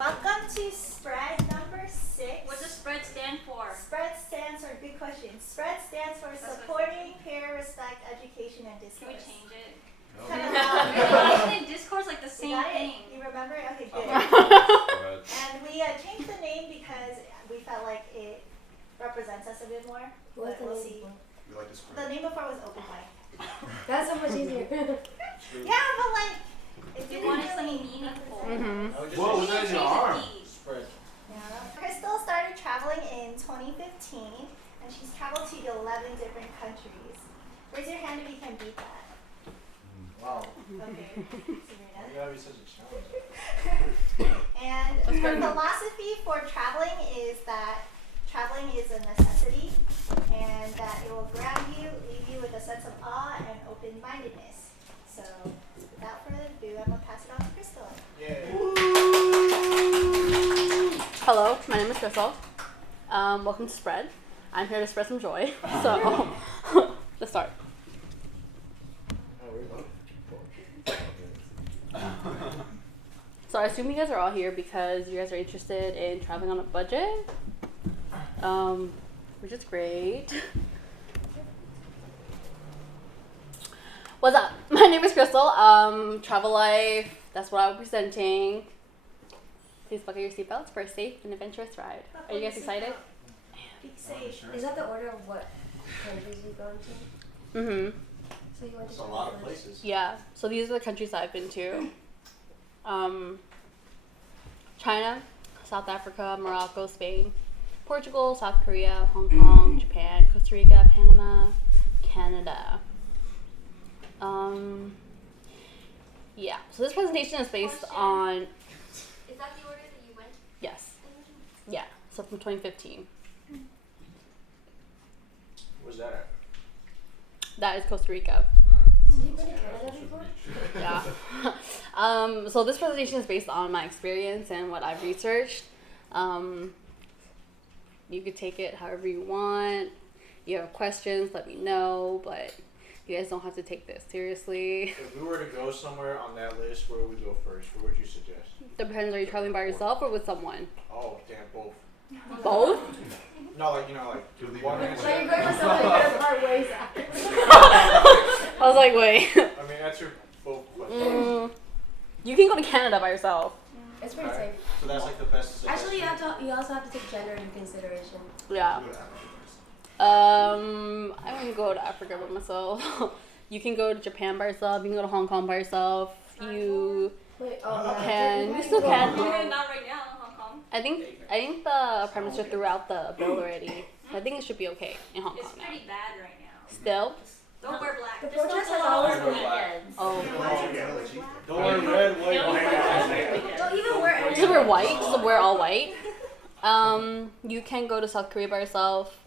Welcome to spread number 6. What does spread stand for? Spread stands for, good question. Spread stands for supporting peer respect, education, and discourse. Can we change it? No. Education and discourse like the same thing. You remember? Okay, good. And we changed the name because we felt like it represents us a bit more. But we'll see. We like the name before was open mic. That's so much easier. Yeah, but like, if you wanted something meaningful. Mm-hmm. Whoa, was that in your arm? Spread. Yeah. Crystal started traveling in 2015, and she's traveled to 11 different countries. Raise your hand if you can beat that. Wow. Okay. Why you gotta be such a challenge? And her philosophy for traveling is that traveling is a necessity, and that it will grab you, leave you with a sense of awe and open-mindedness. So, without further ado, I'm going to pass it on to Crystal. Yeah. Hello, my name is Crystal. Welcome to Spread. I'm here to spread some joy. So, let's start. So I assume you guys are all here because you guys are interested in traveling on a budget, which is great. What's up? My name is Crystal. Travel Life, that's what I'm presenting. Please buckle your seatbelts for a safe and adventurous ride. Are you guys excited? Be safe. Is that the order of what countries you've gone to? Mm-hmm. So you went to That's a lot of places. Yeah, so these are the countries that I've been to. China, South Africa, Morocco, Spain, Portugal, South Korea, Hong Kong, Japan, Costa Rica, Panama, Canada. Yeah, so this presentation is based on... Is that the order that you went? Yes. Yeah, so from 2015. Where's that at? That is Costa Rica. Have you been to Canada before? Yeah. So this presentation is based on my experience and what I've researched. You could take it however you want. You have questions, let me know, but you guys don't have to take this seriously. If we were to go somewhere on that list, where would we go first? Where would you suggest? Depends, are you traveling by yourself or with someone? Oh, damn, both. Both? No, like, one So answer. you're going for something you're gonna part ways after. I was like, wait. I mean, answer both questions. You can go to Canada by yourself. It's pretty safe. So that's like the best suggestion. Actually, you also have to take gender into consideration. Yeah. I wouldn't go to Africa by myself. You can go to Japan by yourself. You can go to Hong Kong by yourself. You Wait, can. You still can. Not right now, Hong Kong. I think the Prime Minister threw out the bill already. I think it should be okay in Hong It's Kong now. pretty bad right now. Still? Don't wear black. The Just don't protest go has out always on been weekends. Oh. Don't wear red, white, Don't even wear anything. Just wear white. Just wear all white. You can go to South Korea by yourself.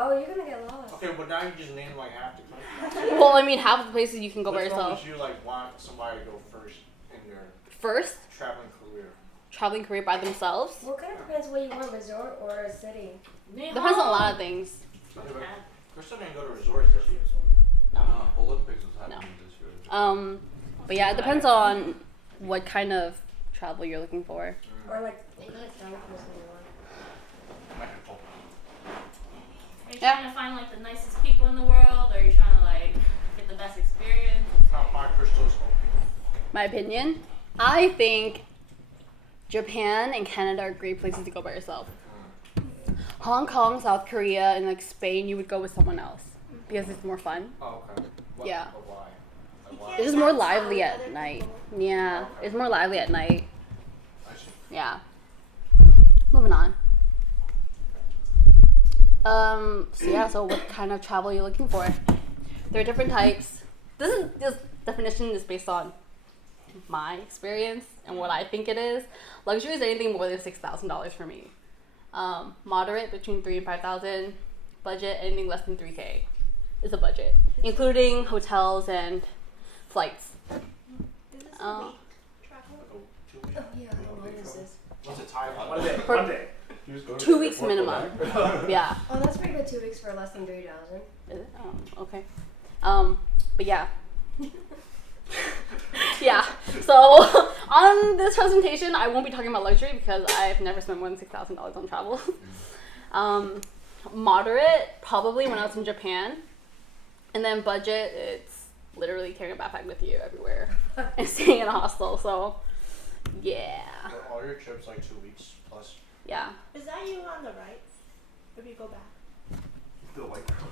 Oh, you're gonna get lost. Okay, but now you just named like half the country. Well, I mean, half of the places you can go by Which one yourself. would you like want somebody to go first in your First, traveling career? traveling Korea by themselves. Well, it kind of depends where you want, resort or a city. Depends on a lot of things. Crystal didn't go to resorts, did she? Olympics was happening this year. But yeah, it depends on what kind of travel you're looking for. Or like, what kind of time person you want. Are you Yeah. trying to find like the nicest people in the world, or are you trying to like get the best experience? Top 5 Crystal's opinion. My opinion, I think Japan and Canada are great places to go by yourself. Hong Kong, South Korea, and like Spain, you would go with someone else because it's more fun. Oh, okay. Yeah. But why? You Like, why? can't It's just more bounce out lively with at other night. people. Yeah, it's more lively at night. I see. Yeah. Moving on. So what kind of travel are you looking for? There are different types. This definition is based on my experience and what I think it is. Luxury is anything more than $6,000 for me. Moderate between $3,000 and $5,000. Budget anything less than $3,000 is a budget, including hotels and flights. Is this a Oh. week travel? Like a 2 week? Oh, yeah, I know this is. What's it Thailand? One day. For- One day. 2 weeks minimum. Yeah. Oh, that's pretty good. 2 weeks for less than 3,000. Is it? Oh, okay. But yeah. Yeah. So on this presentation, I won't be talking about luxury because I've never spent more than $6,000 on travel. Moderate, probably when I was in Japan. And then budget, it's literally carrying a backpack with you everywhere and staying in a hostel. So, yeah. Are all your trips like 2 weeks plus? Yeah. Is that you on the right? If you go back. The white girl.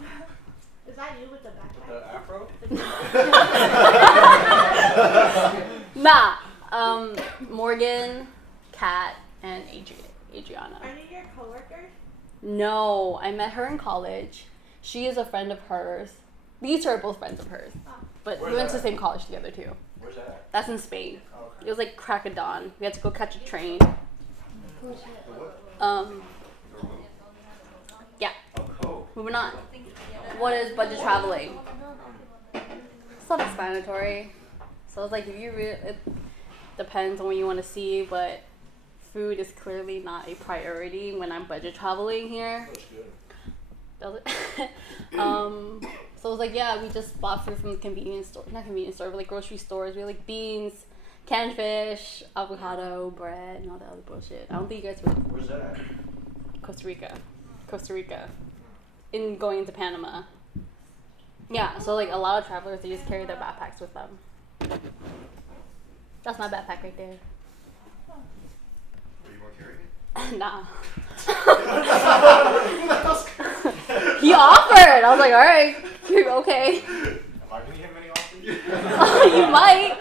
Is that you with the backpack? The afro? Nah. Morgan, Kat, and Adriana. Are they your coworkers? No, I met her in college. She is a friend of hers. These two are both friends of hers. Oh. But Where's we went to that the same college together too. Where's that at? That's in Spain. Oh, It okay. was like crack of dawn. We had to go catch a train. Yeah. Oh, Moving on. What is budget traveling? Self-explanatory. So it's like if you it depends on what you want to see, but food is clearly not a priority when I'm budget traveling here. Looks good. Does it? So it was like, yeah, we just bought food from the convenience store, not convenience store, but like grocery stores. We had like beans, canned fish, avocado, bread, and all that other bullshit. I don't think you guys were Where's that at? Costa Rica, in going into Panama. Yeah, so like a lot of travelers, they just carry their backpacks with them. That's my backpack right there. Were you more carrying it? Nah. He offered. I was like, all right, okay. Am I gonna get many offers? You might.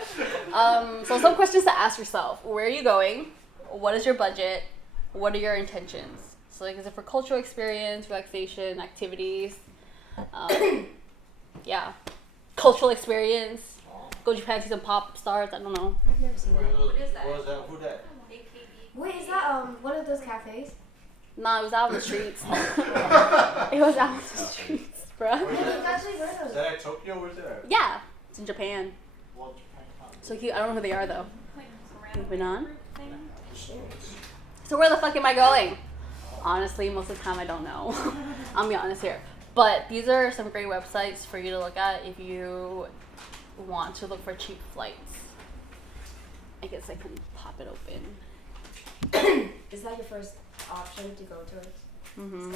So some questions to ask yourself: where are you going? What is your budget? What are your intentions? So like, is it for cultural experience, relaxation, activities? Yeah, cultural experience. Go to Japan, see some pop stars. I don't know. I've never seen that. What is that? Who that? Wait, is that one of those cafes? Nah, it was out on the streets. It was out on the streets, bruh. Where's I've that? actually heard of Is that at Tokyo? Where's that at? Yeah, it's in Japan. Well, Japan. So cute. I don't know who they are though. Moving on. Shit. So where the fuck am I going? Honestly, most of the time I don't know. I'll be honest here. But these are some great websites for you to look at if you want to look for cheap flights. I guess I can pop it open. Is that your first option to go towards?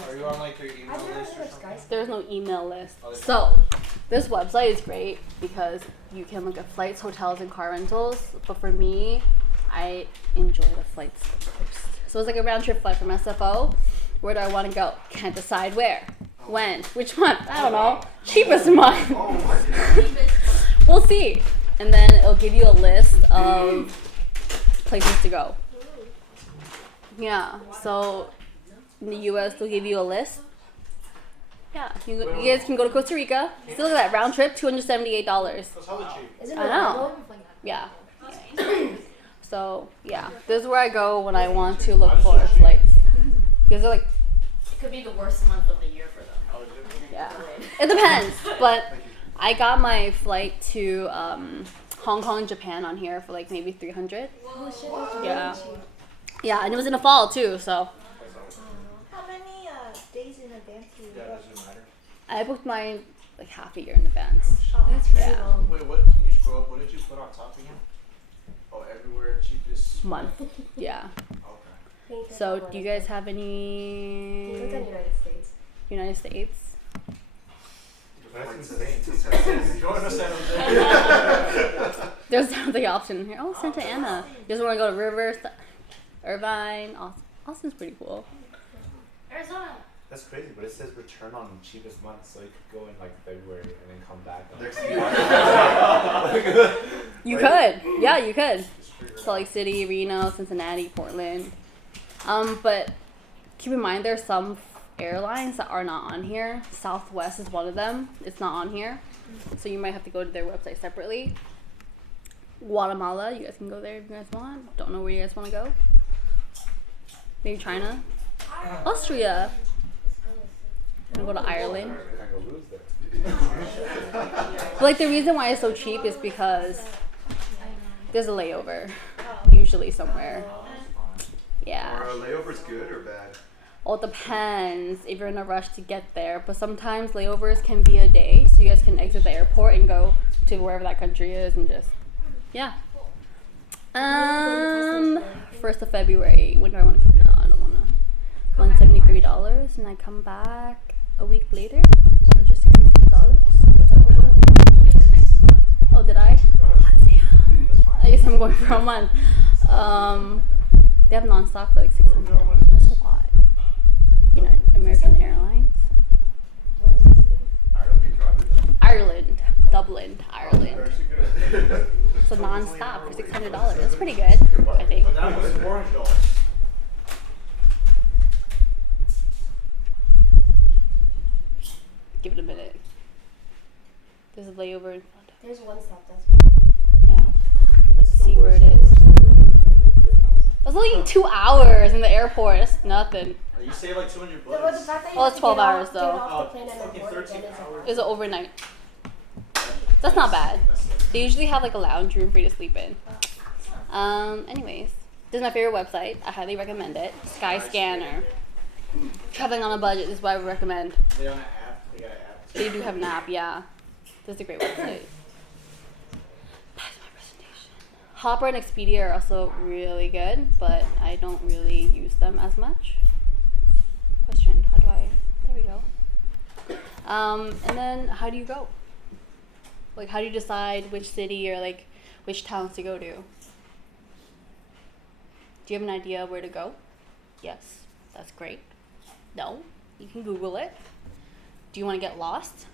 Are you on like their email I've never list heard or of something? Skyscanner. There's no email list. Oh, there's So no this website is great because you can look at flights, hotels, and car rentals. But for me, I enjoy the flights the most. So it's like a round trip flight from SFO. Where do I want to go? Can't decide where, when, which month. I don't know. Cheapest month. Oh my god. We'll see. And then it'll give you a list of places to go. Yeah. So in the US, they'll give you a list. Yeah. You guys can go to Costa Rica. Still look at that round trip, $278. That's hella cheap. Is it I know. Yeah. So yeah, this is where I go when I want to look for flights. Because they're like, It could be the worst month of the year for them. Oh, is it? yeah, it depends. But I got my flight to Hong Kong, Japan on here for like maybe 300. Oh shit, that's really Yeah. cheap. Yeah, and it was in the fall too, so How many days in advance do you Yeah, book? does it matter? I booked mine like half a year in advance. That's really Yeah. long. Wait, what? Can you scroll up? What did you put on top again? Oh, everywhere cheapest. Month. Yeah. Okay. Can you click So on one do you of guys have them? Can you click on any United States? United States? That's insane. Join us, San Jose. There's another option here. Oh, Santa Ana. You guys want to go to Rivers, Irvine? Austin's pretty cool. Arizona. That's crazy, but it says return on cheapest month, so you could go in like February and then come back. On Next You could. Yeah, you could. Salt Lake City, Reno, Cincinnati, Portland. But keep in mind there's some airlines that are not on here. Southwest is one of them. It's not on here. So you might have to go to their website separately. Guatemala, you guys can go there if you guys want. Don't know where you guys want to go. Maybe China. Austria. I'm gonna go to Ireland. Kangaroos there. But like the reason why it's so cheap is because there's a layover usually somewhere. Yeah. Are layovers good or bad? Well, it depends if you're in a rush to get there. But sometimes layovers can be a day, so you guys can exit the airport and go to wherever that country is and just Yeah. When are you going to Christmas 1st of February. When do I want to come? No, I don't want to. $173, and I come back a week later. $166. Oh, did I? Damn. That's fine. I guess I'm going for a month. They have nonstop for like $600. That's a lot. You know, American Airlines. Where is this again? Ireland can drive it. Ireland, Dublin, Ireland. So nonstop for $600. That's pretty good, I think. But that was $400. Give it a minute. There's a layover in front. There's one stop, that's fine. Yeah. Let's see where it is. I was only 2 hours in the airport. That's nothing. You save like 200 Well, the bucks. fact that you Well, have it's to 12 get hours, off, though. Get off Oh, the plane and fucking then board 13 again is hours. It's an overnight. That's not bad. They usually have like a lounge room for you to sleep in. Anyways, this is my favorite website. I highly recommend it. Skyscanner. Traveling on a budget is what I would recommend. They on an app. They got an app. They do have an app, yeah. This is a great website. That's my presentation. Hopper and Expedia are also really good, but I don't really use them as much. Question, how do I, there we go. And then how do you go? Like, how do you decide which city or like which towns to go to? Do you have an idea where to go? Yes, that's great. No, you can Google it. Do you want to get lost?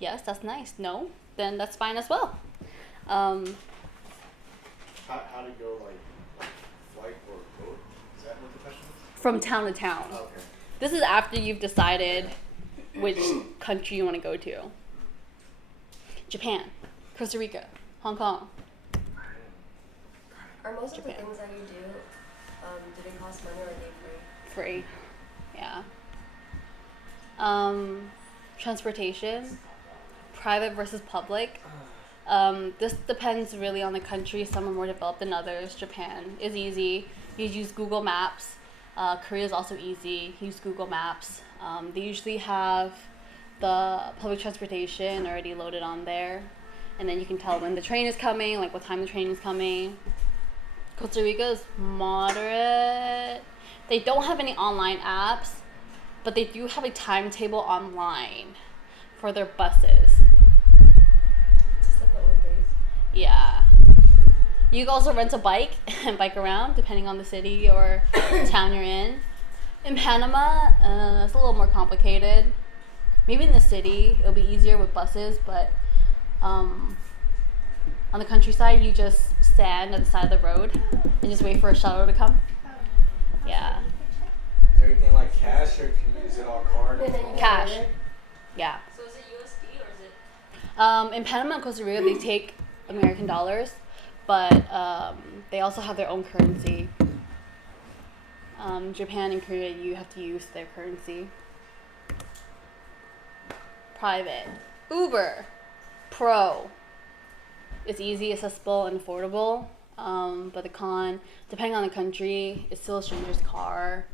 Yes, that's nice. No, then that's fine as well. How to go like flight or boat? Is that what the question is? From town to town. Okay. This is after you've decided which country you want to go to. Japan, Costa Rica, Hong Kong. Are most of the Japan. things that you do they cost money or are they free? Free. Yeah. Transportation, private versus public. This depends really on the country. Some are more developed than others. Japan is easy. You use Google Maps. Korea is also easy. Use Google Maps. They usually have the public transportation already loaded on there, and then you can tell when the train is coming, like what time the train is coming. Costa Rica is moderate. They don't have any online apps, but they do have a timetable online for their buses. Just like the old days. Yeah. You can also rent a bike and bike around depending on the city or town you're in. In Panama, it's a little more complicated. Maybe in the city, it'll be easier with buses, but on the countryside, you just stand at the side of the road and just wait for a shuttle to come. Yeah. Is everything like cash or is it all card? And then you Cash. get Yeah. So is it USD or is it? In Panama and Costa Rica, they take American dollars, but they also have their own currency. Japan and Korea, you have to use their currency. Private. Uber. Pro. It's easy, accessible, and affordable. But the con, depending on the country, it's still a stranger's car.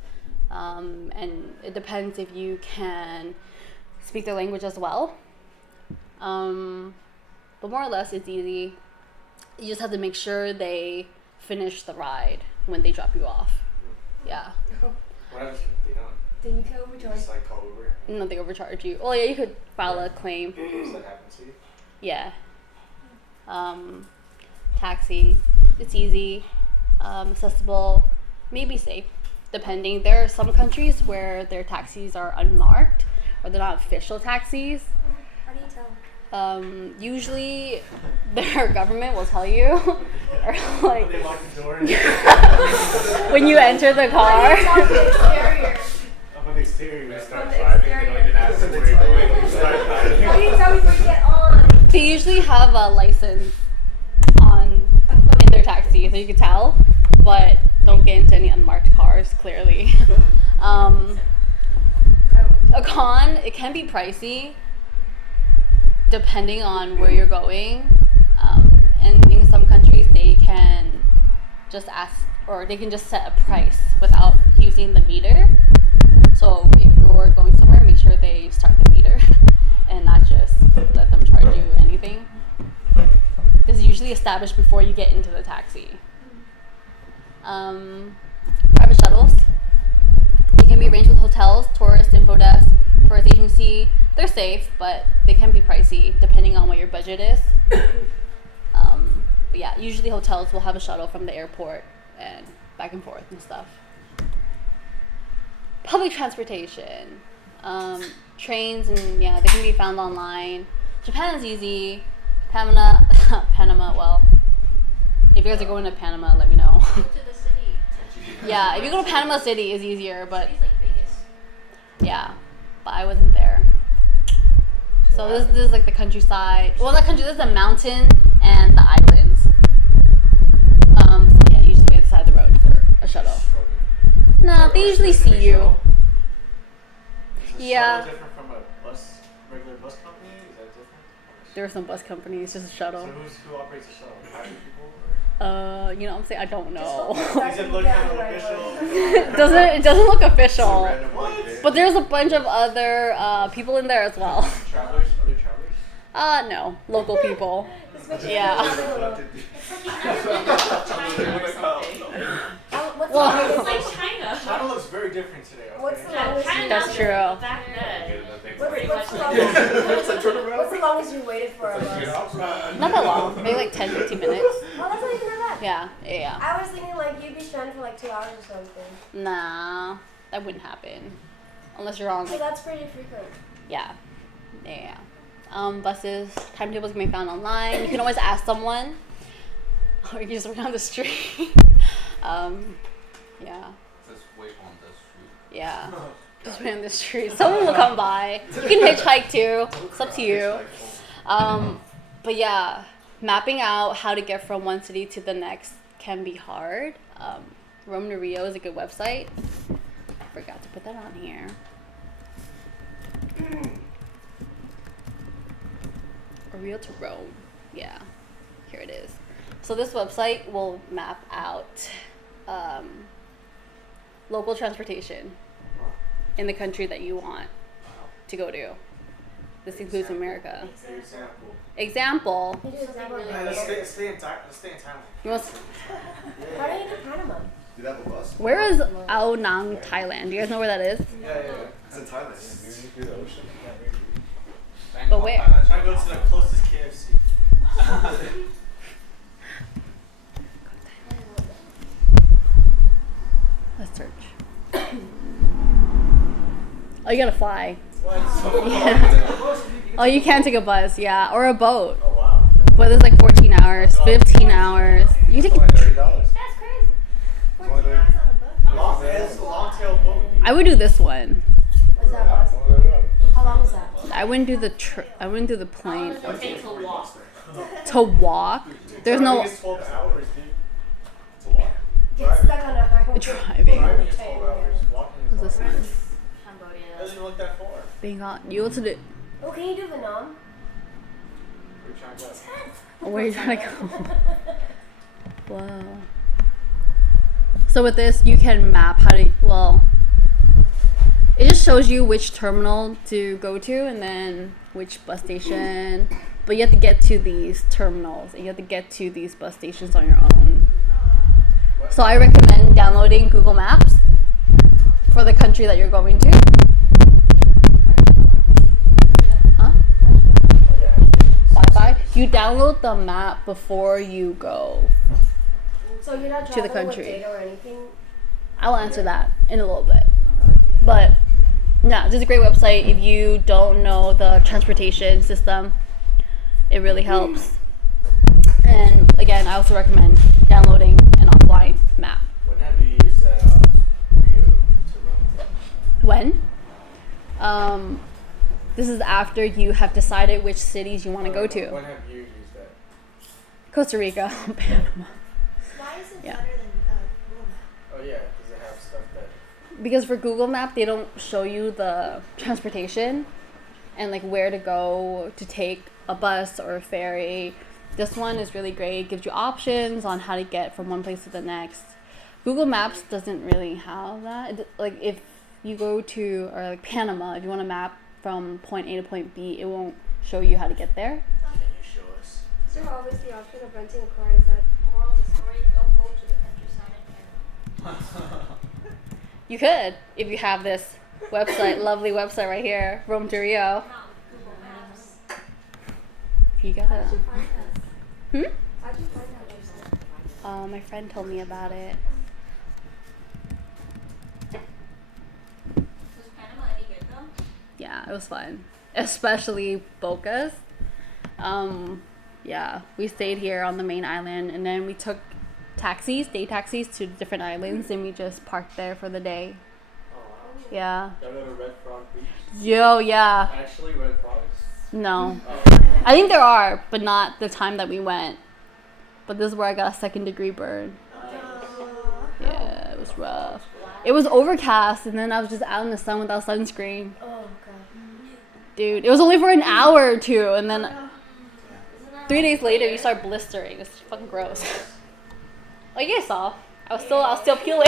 And it depends if you can speak their language as well. But more or less, it's easy. You just have to make sure they finish the ride when they drop you off. Yeah. What happens if they don't? Then you can overcharge. Just like call Uber. No, they overcharge you. Oh yeah, you could file a claim. Does that happen to you? Yeah. Taxi. It's easy, accessible, maybe safe, depending. There are some countries where their taxis are unmarked or they're not official taxis. How do you tell? Usually, their government will tell you, or like They lock the door. when you enter the car. Up on the exterior. You start From the driving, you don't even ask them where you're going. You start driving. How do you tell before you get on? They usually have a license in their taxi, so you can tell, but don't get into any unmarked cars, clearly. A con, it can be pricey, depending on where you're going. And in some countries, they can just ask, or they can just set a price without using the meter. So if you're going somewhere, make sure they start the meter and not just let them charge you anything. This is usually established before you get into the taxi. Private shuttles. They can be arranged with hotels, tourist info desk, tourist agency. They're safe, but they can be pricey depending on what your budget is. But yeah, usually hotels will have a shuttle from the airport and back and forth and stuff. Public transportation. Trains, and yeah, they can be found online. Japan is easy. Panama, well, if you guys are going to Panama, let me know. Go to the city. Yeah, if you go to Panama City, it's easier, but City's like Vegas. yeah, but I wasn't there. So this is like the countryside. Well, not country. This is the mountain and the islands. So yeah, usually we have to side of the road for a shuttle. No, they usually see you. Is the Yeah. shuttle different from a regular bus company? Is that different? There are some bus companies, just a So shuttle. who operates the shuttle? Private people? You know what I'm saying? I don't know. Does it look kind of official? It doesn't look official. Random like this. But there's a bunch of other people in there as well. Travelers? Other travelers? No, local people. Yeah. It's like you've never been to China or something. What's Well- the It's longest? like China. China looks very different today. Okay? What's the Yeah, longest? China That's now, true. Back then. What's, Pretty what's the much longest? It's like turn around. What's the longest you waited for a bus? Not that long. Maybe like 10, 15 minutes. Oh, that's not even that bad. Yeah. I was thinking like you'd be stranded for like 2 hours or something. Nah, that wouldn't happen. Unless you're on So like, that's pretty frequent. yeah. Buses, timetables can be found online. You can always ask someone. Or you can just run down the street. Yeah. Just wait on the street. Yeah. Just run down the street. Someone will come by. You can hitchhike too. It's up to you. But yeah, mapping out how to get from one city to the next can be hard. Rome to Rio is a good website. Forgot to put that on here. Or Rio to Rome. Yeah, here it is. So this website will map out local transportation in the country that you want to go to. This includes America. Example. Example. You do example of Let's Panama. stay in Thailand. You want, How do you do Panama? Do they have a bus? where is Ao Nang, Thailand? Do you guys know where that is? Yeah. It's in Thailand. But where? Try to go to the closest KFC. Let's search. Oh, you gotta fly. What? Yeah. Oh, you can take a bus, yeah, or a boat. Oh wow. But it's like 14 hours, 15 hours. You take. $30. That's crazy. 14 hours on a boat. It's a long tail boat. I would do this one. What's that bus? How long is that? I wouldn't do the I wouldn't do the plane. It takes a walk. To walk, there's no It's 12 hours, dude. It's a lot. Get stuck on a highway. driving. Driving is 12 hours. Walking is What's this longer. one? Cambodia. It doesn't even look that far. Being on. You go to the. Oh, can you do Vietnam? We're trying to go. Where are you trying to go? Wow. So with this, you can map how to. Well, it just shows you which terminal to go to and then which bus station. But you have to get to these terminals and you have to get to these bus stations on your own. So I recommend downloading Google Maps for the country that you're going to. Huh? Oh, yeah. Wi-Fi. You download the map before you go. So you're not To the traveling with country. data or anything? I'll answer that in a little bit. But yeah, this is a great website if you don't know the transportation system. It really helps. And again, I also recommend downloading an offline map. When have you used that Rio to Rome? When? This is after you have decided which cities you want to go to. When have you used that? Costa Rica, Panama. Why is it Yeah. better than Google Maps? Oh yeah, does it have stuff that? Because for Google Map, they don't show you the transportation and like where to go to take a bus or a ferry. This one is really great. It gives you options on how to get from one place to the next. Google Maps doesn't really have that. Like if you go to or like Panama, if you want to map from point A to point B, it won't show you how to get there. Can you show us? Is there always the option of renting a car? Is that Moral of the story: don't go to the countryside in Panama. You could if you have this website, lovely website right here, Rome to Rio. Not with Google Maps. You how gotta. did you find that? Hmm. How'd you find that website? My friend told me about it. Was Panama any good though? Yeah, it was fun, especially Bocas. Yeah, we stayed here on the main island, and then we took day taxis to different islands, and we just parked there for the day. Oh wow. Yeah. Y'all go to Red Frog Beach? Yo, yeah. Actually, Red Frogs? No. Oh. I think there are, but not the time that we went. But this is where I got a second-degree burn. Yeah, it was rough. It was overcast, and then I was just out in the sun without sunscreen. Oh god. Dude, it was only for an hour or two, and then Isn't that 3 days later, you weird? start blistering. It's fucking gross. Oh, you guys saw. I was still peeling.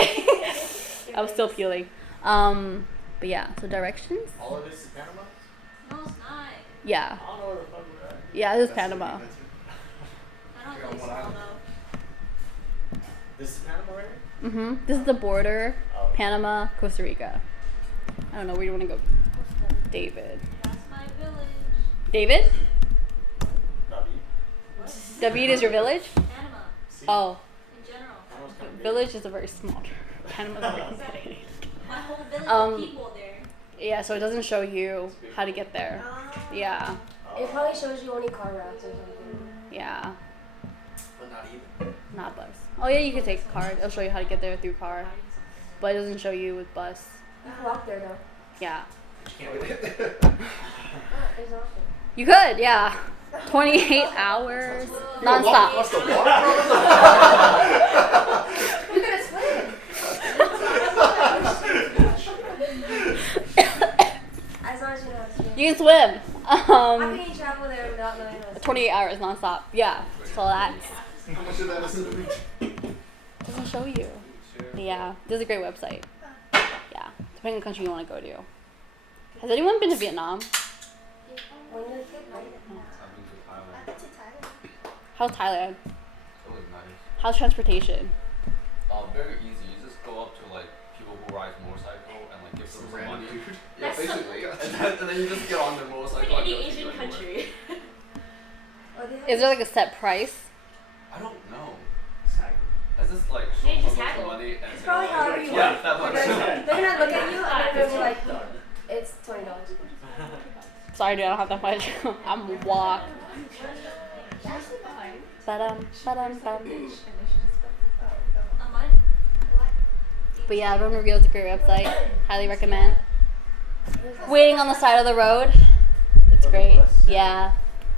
I was still peeling. But yeah, so directions? All of this is Panama? No, it's not. Yeah. I don't know where the fuck we're at. Yeah, it is Panama. I don't really smell though. This is Panama right here? Mm-hmm. This is the border. Oh. Panama, Costa Rica. I don't know, where do you want to go? David. That's my village. David? David? What? David is your village? Panama. See? Oh, In general. Panama's kinda big. village is a very small term. Panama's very big. My whole village Um, of people there. Yeah, so it doesn't show you how to get there. Yeah, It probably shows you only car routes or something. yeah. But not even. Not bus. Oh yeah, you can take a car. It'll show you how to get there through car. But it doesn't show you with bus. You can walk there though. Yeah. You can't get it. Oh, there's an option. You could, yeah. 28 hours. Non-stop. What's the water? You're gonna swim. As long as you know how to swim. You can swim. How can you travel there without knowing how to swim? 28 hours non-stop. Yeah. So that's How much of that is in the beach? doesn't show you. Yeah. This is a great website. Yeah. Depending on the country you want to go to. Has anyone been to Vietnam? When you're a kid, right? I've been to Thailand. I've been to Thailand. How's Thailand? It was nice. How's transportation? Very easy. You just go up to like people who ride motorcycle and like give them some Random money. dude. Yeah, That's so- basically. And then you just get on their It's motorcycle. like and any they'll take Asian you anywhere. country. Oh, they have Is there like a set price? I don't know. Exactly. It's just like They show just them a bunch haggle. of money and It's say, probably "Oh, however you yeah, want. that much. They're gonna look at you and they're gonna be like, it's $20. Sorry, dude, I don't have that much. I'm walk. Ba-dum, ba-dum, bum. On mine. But yeah, Rome Reveal is a great website. Highly recommend. Waiting on the side of the road. It's On the great. bus? Yeah.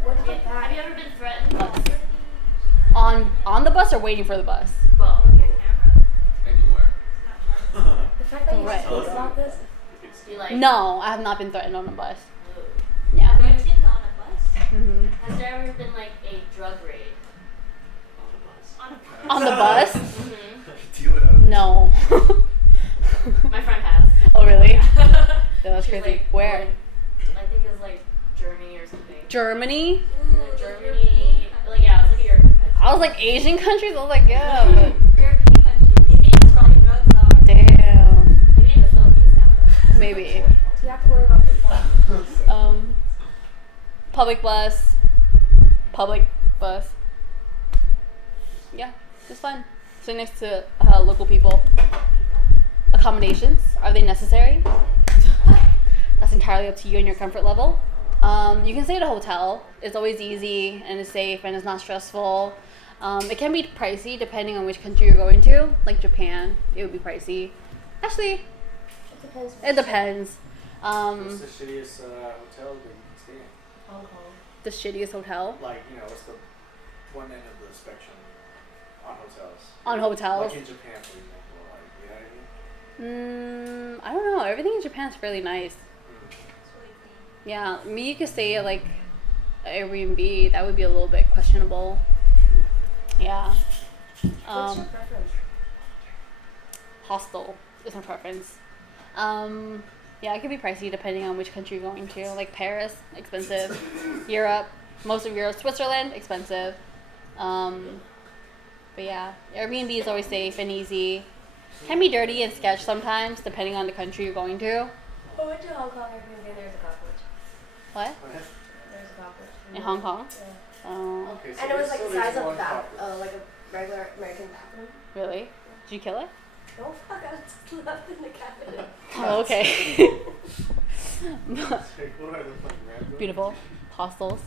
What did you Have pack? you ever been threatened? Bus. On the bus or waiting for the bus? Well, with your camera. Anywhere. The fact that you Right. speak about this. Be like, No, I have not been threatened on a bus. "Ooh." Yeah. Have you ever been on a bus? hmm Has there ever been like a drug raid? On a bus. On the bus? Mm-hmm. Deal it out. No. My friend has. Oh really? Yeah, No, that's She was, crazy. like, Where? I think it was like Germany or something. Germany? Either Germany. Like yeah, it was like a European country. I was like Asian countries. I was like, yeah, but European country. Maybe that's where all the drugs are. damn. Maybe in the Philippines now though. Maybe. Do you have to worry about the Public bus. Yeah, it's fun. Sit next to local people. Accommodations, are they necessary? That's entirely up to you and your comfort level. You can stay at a hotel. It's always easy and it's safe and it's not stressful. It can be pricey depending on which country you're going to. Like Japan, it would be pricey. Actually, It depends. it depends. What's the shittiest hotel that you can stay in? Hong Kong. The shittiest hotel Like, what's the one end of the spectrum on hotels? on hotels. Like in Japan, for example. Like, you know what I mean? I don't know. Everything in Japan is fairly nice. It's really clean. Yeah, me, you could stay at like Airbnb. That would be a little bit questionable. Yeah. What's your preference? Hostel is my preference. Yeah, it could be pricey depending on which country you're going to. Like Paris, expensive. Europe, Most of Europe, Switzerland, expensive. But yeah, Airbnb is always safe and easy. Can be dirty and sketch sometimes, depending on the country you're going to. I went to Hong Kong Airbnb and there's a cockroach. What? There's a cockroach. In Hong Kong? Yeah. Oh, Okay, so And it was there's- like so the there's size of one a bath, cockroach. like a regular American bathroom. really? Did you kill it? Oh fuck, I was just left in the cabinet. Oh, okay. Like, what do I look like, random? Beautiful. Hostels.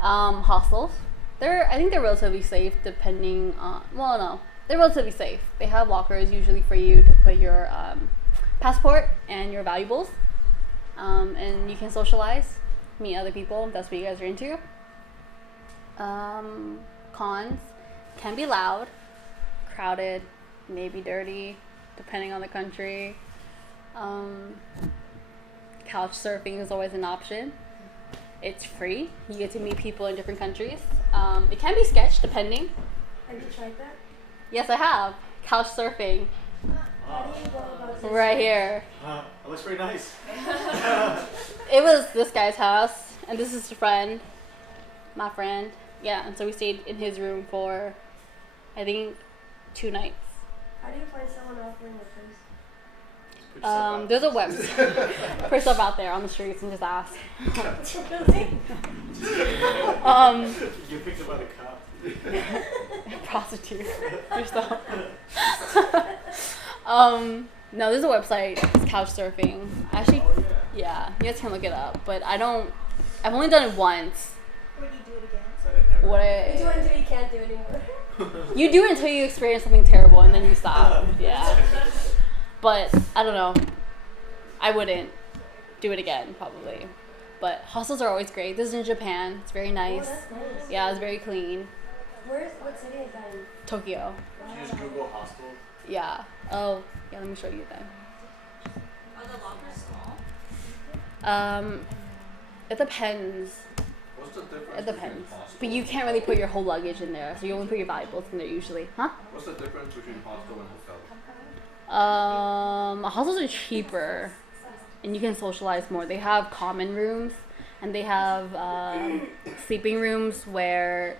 Hostels. I think they're relatively safe depending on, well, no. They're relatively safe. They have lockers usually for you to put your passport and your valuables. And you can socialize, meet other people if that's what you guys are into. Cons can be loud, crowded, maybe dirty, depending on the country. Couch surfing is always an option. It's free. You get to meet people in different countries. It can be sketch depending. Have you tried that? Yes, I have. Couch surfing. How do you go about this? Right here. It looks pretty nice. It was this guy's house, and this is a friend. My friend. Yeah, and so we stayed in his room for, I think, 2 nights. How do you find someone offering a place? Put yourself out. There's a website. Put yourself out there on the streets and just ask. Really? You picked up by the cop. Prostitute yourself. No, there's a website. It's couch surfing. Actually, Oh yeah. yeah, you guys can look it up. But I've only done it once. Would you do it again? So I never. What You do it until you can't do it anymore. you do it until you experience something terrible and then you stop. Yeah. But I don't know. I wouldn't do it again probably. But hostels are always great. This is in Japan. It's very nice. Oh, that's nice. Yeah, it's very clean. What city is that in? Tokyo. Did you just Google hostel? Yeah. Oh, yeah. Let me show you then. Are the lockers small? It depends. What's the difference? It depends. Between hostel But you can't really put your whole luggage in there, so you only put your valuables in there usually. Huh? What's the difference between hostel and hotel? Hostels are cheaper, and you can socialize more. They have common rooms, and they have sleeping rooms where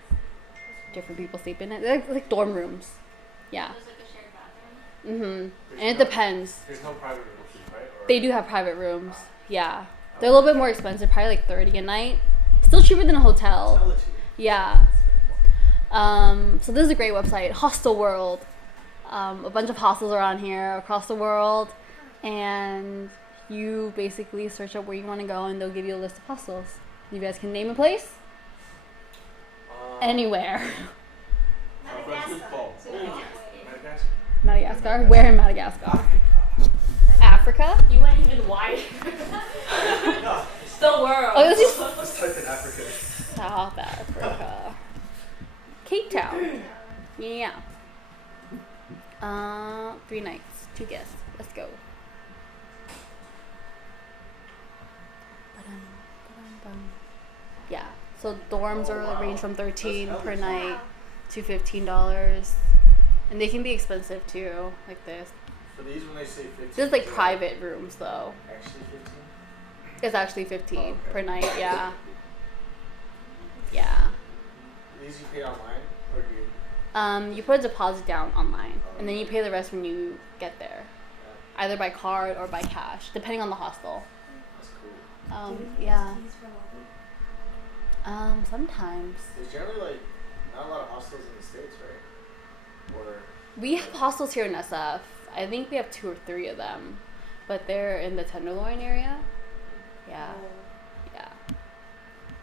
different people sleep in it. They're like dorm rooms. Yeah. There's like a shared bathroom. And it depends. There's no private room key, right? Or They do have private rooms. Yeah. They're a little bit more expensive, probably like $30 a night. Still cheaper than a hotel. Tell it to you. Yeah. So this is a great website, Hostel World. A bunch of hostels around here across the world, and you basically search up where you want to go, and they'll give you a list of hostels. You guys can name a place anywhere. San Francisco. Madagascar. Madagascar. Where in Madagascar? Africa. You went even wider. No, The world. Oh, this is just type in Africa. South Africa. Cape Town. Yeah. 3 nights, 2 guests. Let's go. Yeah. So dorms range from $13 per night to $15, and they can be expensive too, like this. For these, when they say 15. This is like is it private rooms though. Actually 15. It's actually 15 Oh, okay. per night. Yeah. Yeah. These you pay online, or do you? You put a deposit down online, and then you pay the rest when you get there, either by card or by cash, depending on the hostel. That's cool. Yeah. Fees for lobby? Sometimes There's generally like not a lot of hostels in the States, right? Or we have hostels here in SF. I think we have 2 or 3 of them, but they're in the Tenderloin area. Yeah. Yeah.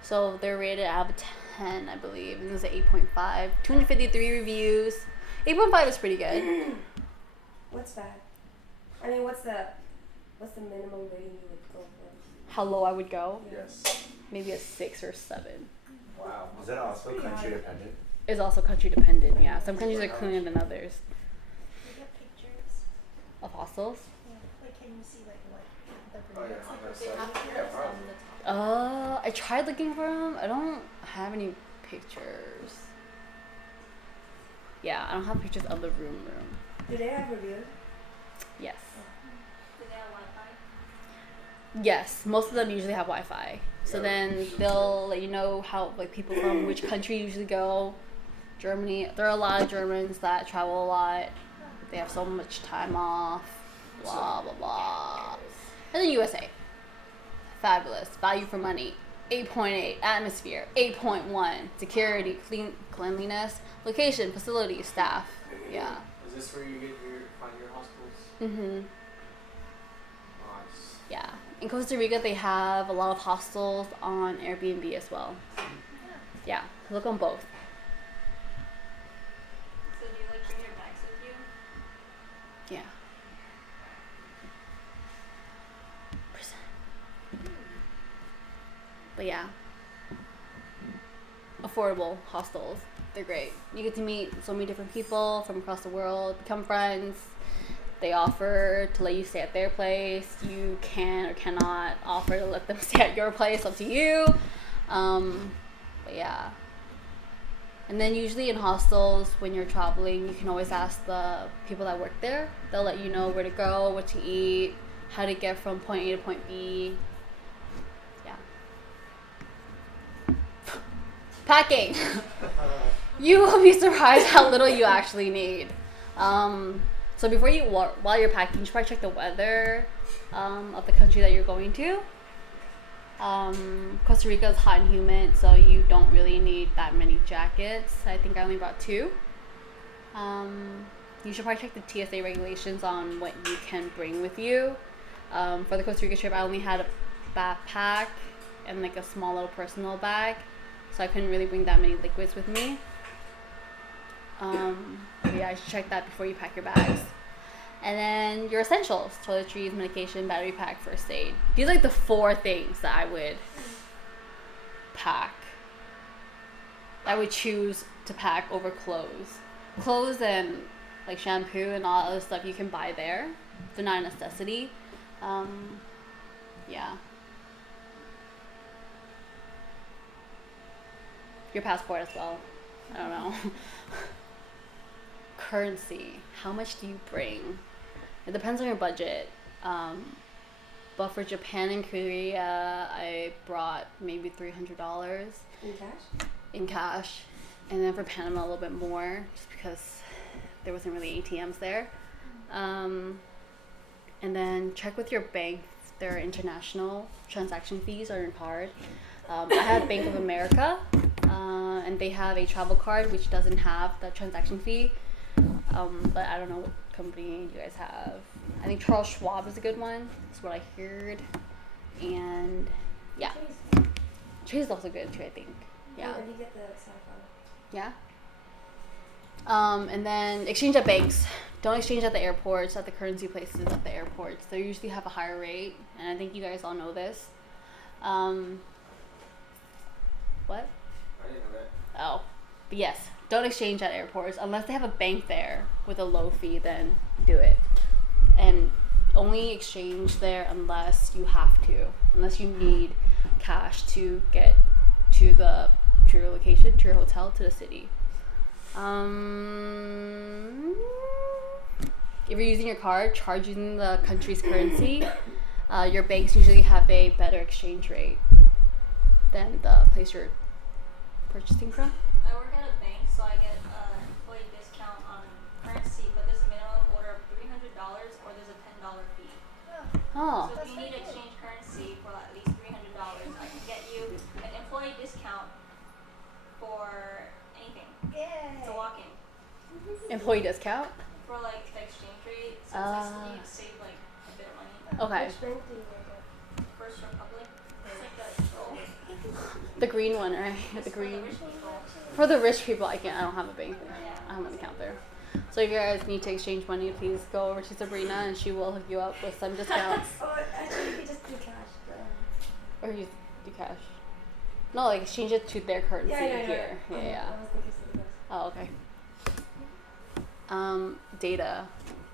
So they're rated out of 10, I believe, and this is an 8.5. 253 reviews. 8.5 is pretty good. What's that? I mean, what's the minimum rating you would go for? How low I would go? yes. Maybe a 6 or 7. Wow. Is that also Pretty country high. dependent? It's also country dependent. Yeah, some countries are cleaner than others. You get pictures. Of hostels. Yeah. Like, can you see like what the Oh room yeah, looks on like? that They side. have to Yeah, rest probably. on the top. I tried looking for them. I don't have any pictures. Yeah, I don't have pictures of the room. Do they have reviews? Yes. Do they have Wi-Fi? Yes, most of them usually have Wi-Fi. So then they'll let you know how like people from which country usually go. Germany. There are a lot of Germans that travel a lot. They have so much time off. Blah blah blah. And then USA. Fabulous. Value for money. 8.8. Atmosphere. 8.1. Security. Cleanliness. Location. Facility. Staff. Yeah. Is this where you find your hostels? Mhm. Nice. Yeah. In Costa Rica, they have a lot of hostels on Airbnb as well. Yeah. Look on both. So do you like bring your bags with you? Yeah. But yeah. Affordable hostels. They're great. You get to meet so many different people from across the world, become friends. They offer to let you stay at their place. You can or cannot offer to let them stay at your place. Up to you. But yeah. And then usually in hostels, when you're traveling, you can always ask the people that work there. They'll let you know where to go, what to eat, how to get from point A to point B. Yeah. Packing. You will be surprised how little you actually need. So before you while you're packing, you should probably check the weather of the country that you're going to. Costa Rica is hot and humid, so you don't really need that many jackets. I think I only brought 2. You should probably check the TSA regulations on what you can bring with you. For the Costa Rica trip, I only had a backpack and like a small little personal bag, so I couldn't really bring that many liquids with me. But yeah, I should check that before you pack your bags. And then your essentials: toiletries, medication, battery pack, first aid. These are like the 4 things that I would pack. I would choose to pack over clothes. Clothes and like shampoo and all other stuff you can buy there. They're not a necessity. Yeah. Your passport as well. I don't know. Currency. How much do you bring? It depends on your budget. But for Japan and Korea, I brought maybe $300 In cash? in cash. And then for Panama, a little bit more, just because there wasn't really ATMs there. And then check with your bank. There are international transaction fees on your card. I have Bank of America, and they have a travel card which doesn't have the transaction fee. But I don't know what company you guys have. I think Charles Schwab is a good one. That's what I heard. And yeah, Chase is also good too, I think. Yeah. Where do you get the cell phone? Yeah. And then exchange at banks. Don't exchange at the airports, at the currency places at the airports. They usually have a higher rate, and I think you guys all know this. What? I didn't know that. Oh, but yes, don't exchange at airports unless they have a bank there with a low fee. Then do it, and only exchange there unless you have to, unless you need cash to get to your location, to your hotel, to the city. If you're using your card, charge using the country's currency. Your banks usually have a better exchange rate than the place you're purchasing from. I work at a bank, so I get an employee discount on currency, but there's a minimum order of $300 or there's a $10 fee. Oh, So if you need to exchange currency for at least $300, I can get you an employee discount for anything. Yay. It's a walk-in. employee discount. For like the exchange rate, since you save like a bit of money. Okay, Which bank do you work at? First Republic, it's like the troll. the green one, right? The It's for green. the rich people. For the rich people, I don't have a bank there. Yeah. I have an account there. So if you guys need to exchange money, please go over to Sabrina and she will hook you up with some discounts. Oh, actually, you could just do cash. Or you do cash. No, like exchange it to their currency Yeah. here. Yeah. I was thinking something else. Oh, okay. Data.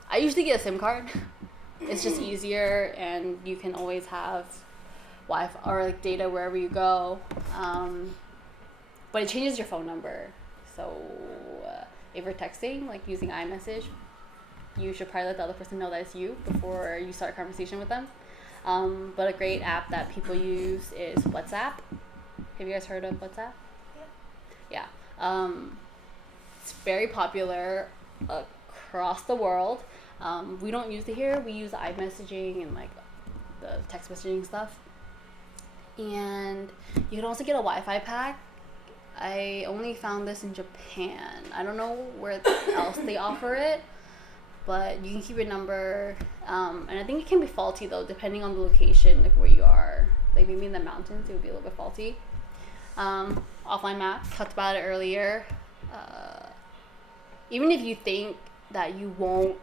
I usually get a SIM card. It's just easier, and you can always have Wi-Fi or like data wherever you go. But it changes your phone number. So if you're texting, like using iMessage, you should probably let the other person know that it's you before you start a conversation with them. But a great app that people use is WhatsApp. Have you guys heard of WhatsApp? Yep. Yeah. It's very popular across the world. We don't use it here. We use iMessaging and like the text messaging stuff. And you can also get a Wi-Fi pack. I only found this in Japan. I don't know where else they offer it, but you can keep your number. And I think it can be faulty though, depending on the location, like where you are. Like maybe in the mountains, it would be a little bit faulty. Offline map, talked about it earlier. Even if you think that you won't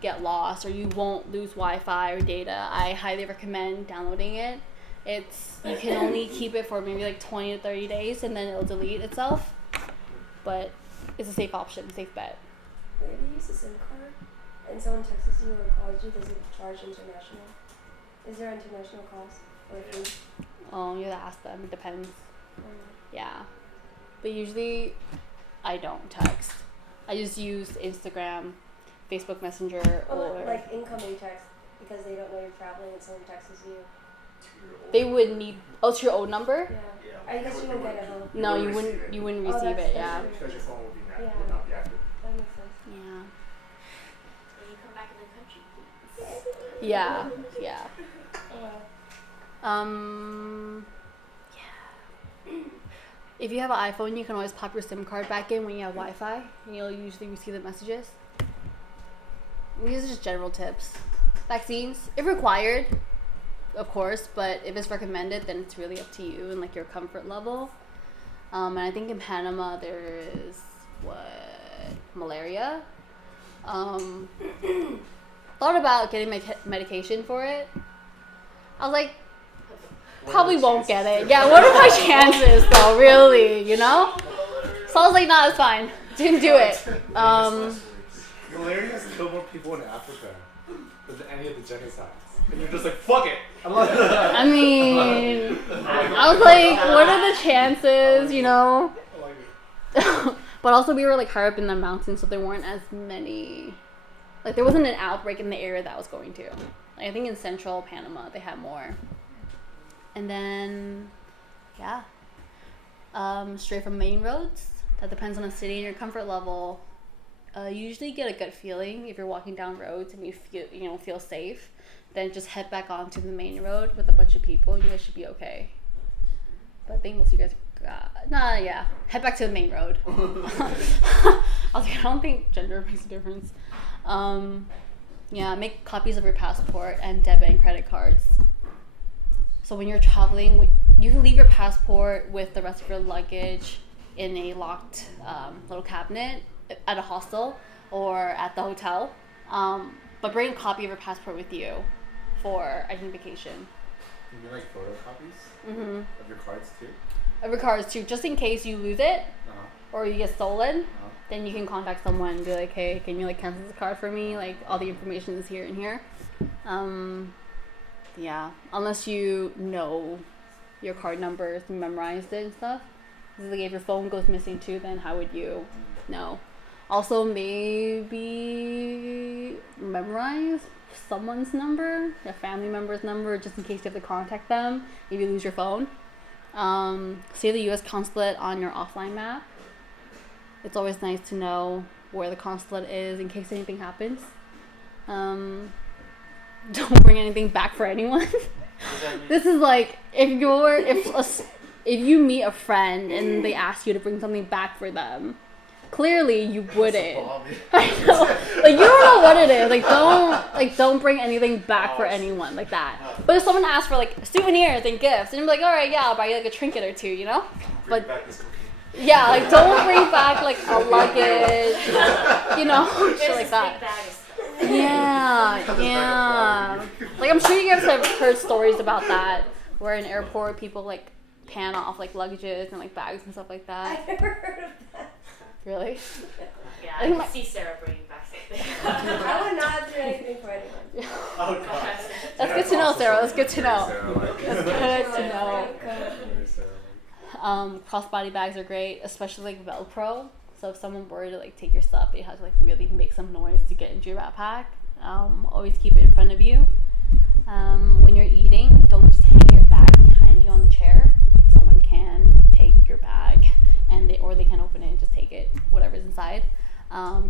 get lost or you won't lose Wi-Fi or data, I highly recommend downloading it. You can only keep it for maybe like 20 to 30 days and then it'll delete itself. But it's a safe option, safe bet. If you use a SIM card and someone texts you or calls you, does it charge international? Is there international cost or fee? Oh, you have to ask them. It depends. Mm. Yeah. But usually I don't text. I just use Instagram, Facebook Messenger, or like incoming text because they don't know you're traveling and someone texts you. they would need to your old number. Yeah. I guess you won't get it home. No, you wouldn't receive it. Yeah. Because your phone Yeah. would not be active. That makes sense. Yeah. When you come back in the country. Yeah. Yeah. Oh, wow. Yeah. If you have an iPhone, you can always pop your SIM card back in when you have Wi-Fi, and you'll usually receive the messages. These are just general tips. Vaccines, if required, of course, but if it's recommended, then it's really up to you and like your comfort level. And I think in Panama there is malaria. Thought about getting medication for it. I was like, probably won't get it. Yeah, what are my chances though, really, you know? So I was like, nah, it's fine. Didn't do it. Malaria has killed more people in Africa than any of the genocides. And you're just like, fuck it! I mean, I was like, what are the chances, you know? But also we were like higher up in the mountains, so there weren't as many, like there wasn't an outbreak in the area that I was going to. Like, I think in central Panama they had more. And then, yeah, straight from main roads. That depends on the city and your comfort level. You usually get a good feeling if you're walking down roads and you feel safe. Then just head back onto the main road with a bunch of people. You guys should be okay. But I think most of you guys, head back to the main road. I was like, I don't think gender makes a difference. Make copies of your passport and debit and credit cards. So when you're traveling, you can leave your passport with the rest of your luggage in a locked little cabinet at a hostel or at the hotel. But bring a copy of your passport with you for identification. You mean like photocopies Mm-hmm. of your cards too? Of your cards too, just in case you lose it or you get stolen. Uh-huh. Then you can contact someone and be like, hey, can you like cancel this card for me? Like all the information is here and here. Yeah, unless you know your card numbers and memorized it and stuff. Because like if your phone goes missing too, then how would you know? Also, maybe memorize someone's number, a family member's number, just in case you have to contact them if you lose your phone. See the U.S. consulate on your offline map. It's always nice to know where the consulate is in case anything happens. Don't bring anything back for anyone. This is like if you meet a friend and they ask you to bring something back for them, clearly you wouldn't. I know, like you don't know what it is. Don't bring anything back for anyone like that. But if someone asks for like souvenirs and gifts, and you're like, all right, yeah, I'll buy you like a trinket or two, you know. But yeah, like don't bring back like a luggage, you know, shit like that. Yeah. Like I'm sure you guys have heard stories about that, where in airport people like pan off like luggages and like bags and stuff like that. I've never heard of that. Really? Yeah, I can see Sarah bringing back something. I would not do anything for anyone. Oh god. That's good to know, Sarah. That's good to know. That's good to know. Crossbody bags are great, especially like Velcro. So if someone were to like take your stuff, they have to like really make some noise to get into your backpack. Always keep it in front of you. When you're eating, don't just hang your bag behind you on the chair. Someone can take your bag, or they can open it and just take it, whatever's inside.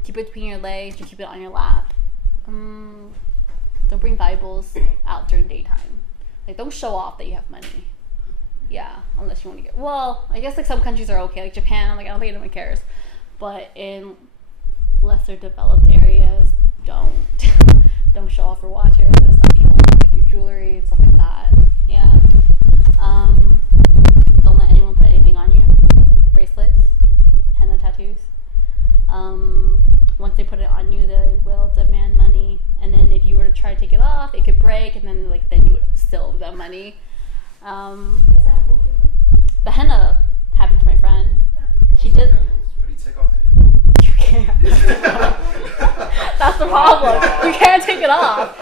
Keep it between your legs, or keep it on your lap. Don't bring valuables out during daytime. Like, don't show off that you have money. Yeah, unless you want to get. Well, I guess like some countries are okay, like Japan. Like I don't think anyone cares, but in lesser developed areas, don't show off your watches. Don't show off like your jewelry and stuff like that. Yeah. Don't let anyone put anything on you. Bracelets, henna tattoos. Once they put it on you, they will demand money. And then if you were to try to take it off, it could break, and then you would still owe them money. Has that happened to you? The henna happened to my friend. She did. How do you take off the You can't. That's the problem. You can't take it off.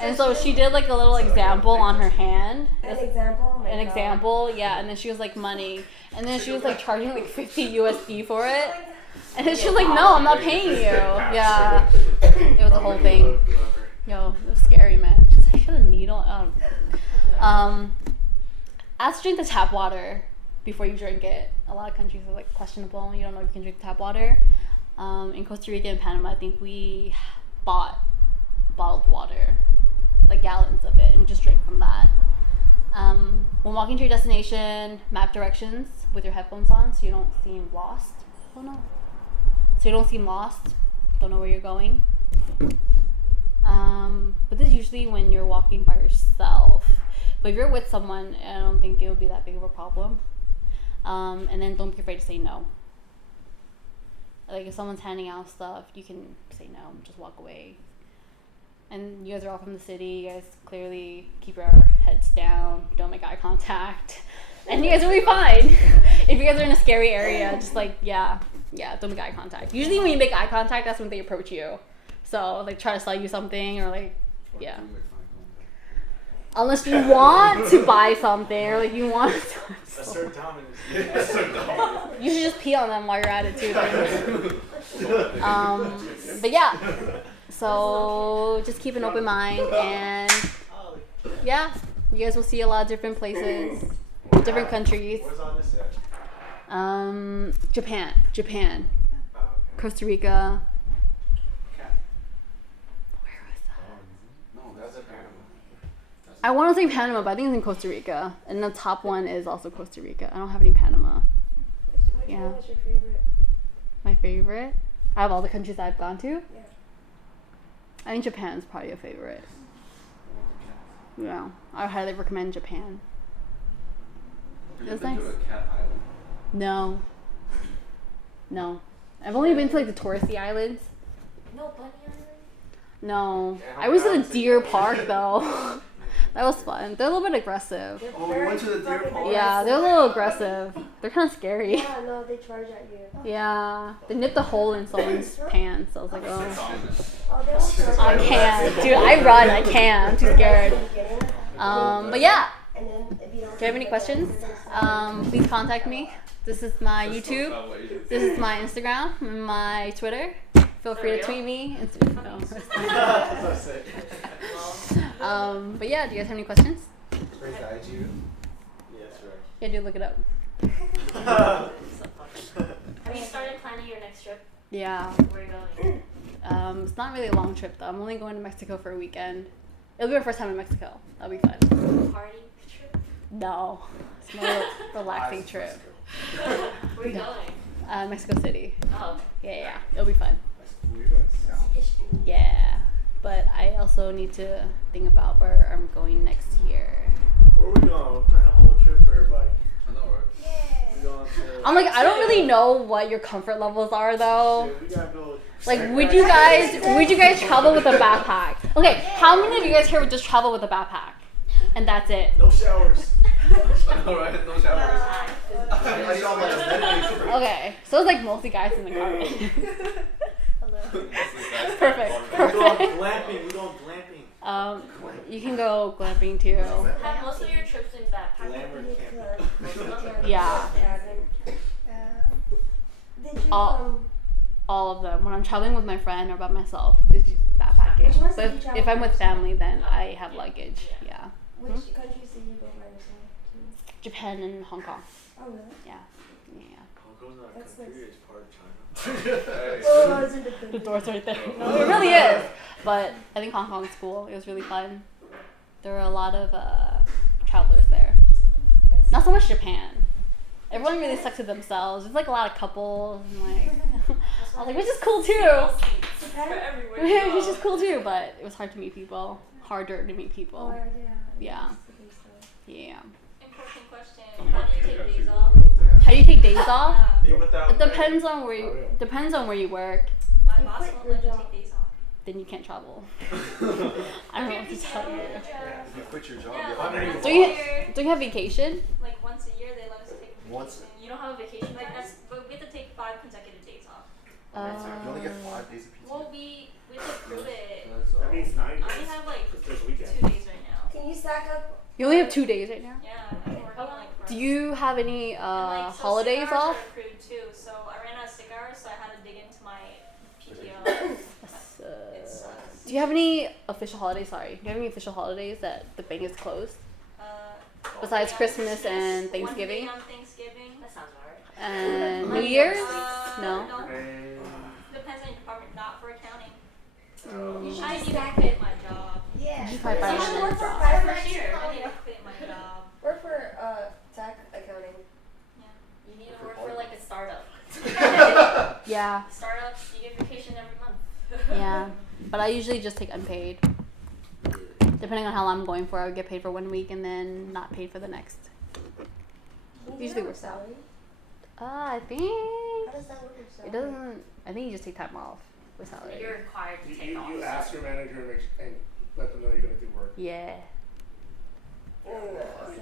And so she did like a little example on her hand. An example? Oh my An God. example, yeah. And then she was like money, and then she was like charging like 50 USD for it. And then she was like, no, I'm not paying you. Yeah. It was a whole thing. Yo, it was scary, man. She's like, I got a needle. Ask to drink the tap water before you drink it. A lot of countries are like questionable. You don't know if you can drink tap water. In Costa Rica and Panama, I think we bought bottled water, like gallons of it, and we just drink from that. When walking to your destination, map directions with your headphones on so you don't seem lost. Oh no. So you don't seem lost, don't know where you're going. But this is usually when you're walking by yourself. But if you're with someone, I don't think it would be that big of a problem. And then don't be afraid to say no. Like if someone's handing out stuff, you can say no, just walk away. And you guys are all from the city. You guys clearly keep your heads down, don't make eye contact, and you guys will be fine. If you guys are in a scary area, just like, yeah, don't make eye contact. Usually when you make eye contact, that's when they approach you. So like try to sell you something or like, yeah. Unless you want to buy something or like you want to. Assert dominance. You should just pee on them while you're at it too. But yeah. So just keep an open mind, and yeah, you guys will see a lot of different places, different countries. Where's all this at? Japan, Oh, okay. Costa Rica. Okay. Where was that? No, That's a Panama. I want to say Panama, but I think it's in Costa Rica, and the top one is also Costa Rica. I don't have any Panama. Which Yeah. one was your favorite? My favorite out of all the countries I've gone to, Yeah. I think Japan's probably a favorite. Yeah, I would highly recommend Japan. Have It you was been nice. to a cat island? No. I've only been to like the touristy islands. No bunny island? No, Yeah, how I was many in a islands deer did you go? park though. That was fun. They're a little bit aggressive. They're Oh, we very went to the deer fucking park? Yeah, they're a little aggressive. They're kind of scary. Yeah, no, they charge at you. Yeah, they nipped a hole in someone's pants. I was like, oh, Oh, they all charge I at you. can't, dude. I run. I can't. I'm too scared. But yeah. And then if you don't Do you have any questions? Please contact me. This is my YouTube. This is my Instagram, my Twitter. Feel free to tweet me. But yeah, do you guys have any questions? Where's the IG? Yes, right. Yeah, dude, look it up. Have you started planning your next trip? Yeah. Where are you going? It's not really a long trip though. I'm only going to Mexico for a weekend. It'll be my first time in Mexico. That'll be fun. Party trip? No, it's more a relaxing trip. Where are you going? Mexico City. Oh, Yeah. It'll be fun. We're going south. Yeah, but I also need to think about where I'm going next year. Where are we going? We're planning a whole trip for everybody. I know, right? We're going to. I'm like, I don't really know what your comfort levels are though. Shit, we gotta go. Like, would you guys travel with a backpack? Okay, how many of you guys here would just travel with a backpack? And that's it. No showers. I know, right? No showers. I saw my amenities. Okay, so it's like mostly guys in the car. Perfect. We're going glamping. We're going glamping. You can go glamping too. have most of your trips in backpack? Glamour You camping. could. Yeah. Did you All of them. When I'm traveling with my friend or by myself, it's just backpacking. Which one's So did you travel if I'm with by yourself? family, then I have luggage. Yeah. Which countries did you go by yourself to? Japan and Hong Kong. Oh really? Yeah. Hong Kong's not a That's country, nice. it's part of China. Hey. Oh, it's The independent. door's right there. No, it really is. But I think Hong Kong's cool. It was really fun. There were a lot of travelers there. That's- Not so much Japan. Everyone really stuck to themselves. There's like a lot of couples and like I was like, which is cool too. Japan? everywhere. Which is cool too, but it was hard to meet people. Harder to meet Oh people. yeah. Yeah. I think so. Yeah. Important question. I'm How not do you kidding, take actually. days off? How do you take days off? Yeah. You put that It out there. depends on where Oh, you yeah. depends on where you work. My You boss quit won't your let me job. take days off. Then you can't travel. I don't know what to tell you. If you quit your job, Yeah, you like have once Do a you year, do you have vacation? like once a year they let us take vacation. Once- You don't have a vacation Like time? that's, but we get to take 5 consecutive days off. You only get 5 days of PTO. Well, we have to prove it. That's, That means 9 I only days. have like Because there's 2 weekends. days right now. Can you stack up? You only have 2 days right now. Yeah, I'm working like. Do you have any and, like, so holidays sick hours off? are accrued too, so I ran out of sick hours, so I had to dig into my PTO. It sucks. Do you have any official holidays? Sorry, do you have any official holidays that the bank is closed? Besides Yeah, Christmas and 1 day Thanksgiving? on Thanksgiving. That sounds alright. And New Like, Year's? No. No. Depends on your department, not for accounting. Mm. I need to quit my job. Yeah. You should probably find You should another work for job. private. I need to quit my job. Work for tech accounting. You need to work for like a startup. Yeah, Startups, you get vacation every month. yeah. But I usually just take unpaid. Depending on how long I'm going for, I would get paid for 1 week and then not paid for the next. Can you do Usually that works with out. salary? I think How does that work with salary? it doesn't. I think you just take time off with salary. You're required to You, take off. you ask your manager and, and let them know you're gonna do work. Yeah. That's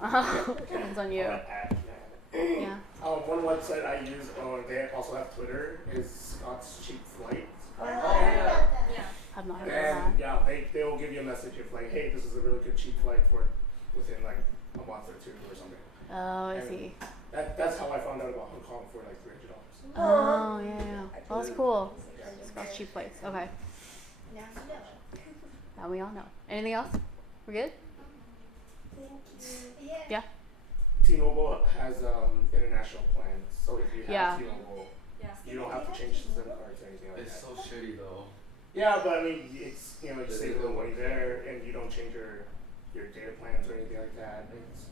not gonna happen. Depends on you. All that ad, yeah. Yeah. One website I use, they also have Twitter, is Scott's Cheap Flight. Oh, Oh, I heard yeah. about that. Yeah. I've not heard of And that. yeah, they will give you a message if like, hey, this is a really good cheap flight for within like a month or 2 or something. Oh, I And see. That's how I found out about Hong Kong for like $300. Oh, yeah. Oh, that's cool. Instagram. Scott's cheap place. Okay. Now you know. Now we all know. Anything else? We're good? Thank you. Yeah. Yeah. T-Mobile has international plans, so if you have Yeah. T-Mobile, Yeah. you don't have to change the SIM cards or anything like It's that. so shitty though. Yeah, but I mean, it's you It save a is little what money it there, and you don't change your data plans or anything like that. It's,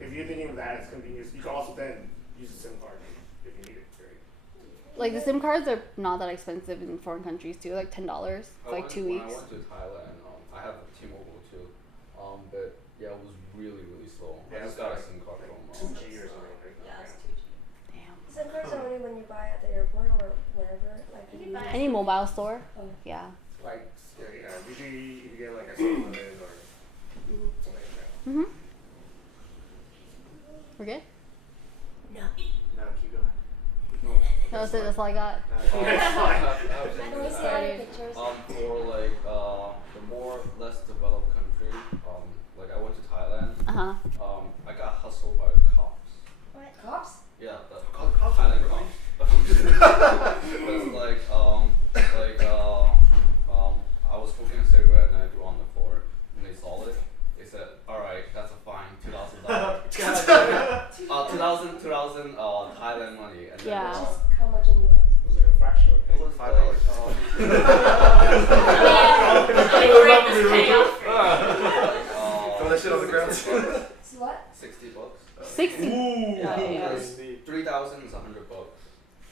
if you're thinking of that, it's convenience. You can also then use a SIM card if you need it. Right? Like the SIM cards are not that expensive in foreign countries too. Like $10. I Like went- 2 when weeks. I went to Thailand, I have T-Mobile too. But yeah, it was really slow. Yeah, I just got a SIM card from 2G or something. Right? Yeah, it's 2G. Damn. SIM cards are only when you buy at the airport or wherever. Like You if can buy Any mobile store? Oh. Yeah. Like usually if you get like a 700 or something like that. Mhm. We're good? No, keep going. No, No, that's it. That's all I got. No, I have Can something we to see say. other pictures? For like the more less developed country, like I went to Thailand. Uh huh. I got hustled by the cops. What? Cops? Yeah, the Cops? Thailand cops. It's I was smoking a cigarette and I threw it on the floor, and they saw it. They said, "All right, that's a fine, $2,000. 2,000 Thailand money." And then, Yeah. Which is how much in US? It was like a fraction of a it penny. was Throw that shit on the ground. So what? $60. 60. Yeah, Yeah. because 3,000 is $100.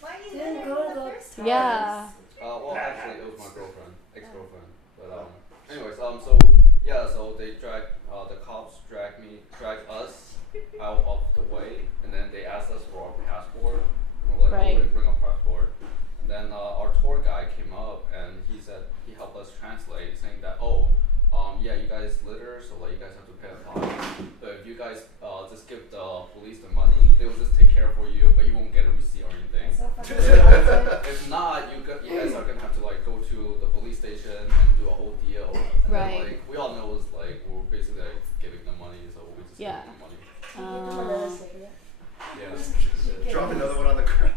Why are you Didn't there go in to the go first to place? Yeah. Well, That actually, it was my happens. girlfriend, ex-girlfriend. But Oh. anyways, so they the cops dragged us out of the way, and then they asked us for our passport. And we're like, Right. oh, we didn't bring our passport. And then our tour guide came up and he said he helped us translate, saying that yeah, you guys litter, so like you guys have to pay a fine. But if you guys just give the police the money, they will just take care for you, but you won't get a receipt or anything. So fucking If not, you guys are gonna have to like go to the police station and do a whole deal. And Right. then, like we all know it's like we're basically like giving them money, so we just Yeah. give them money. Can you give them another cigarette? Yeah. Drop another one on the ground.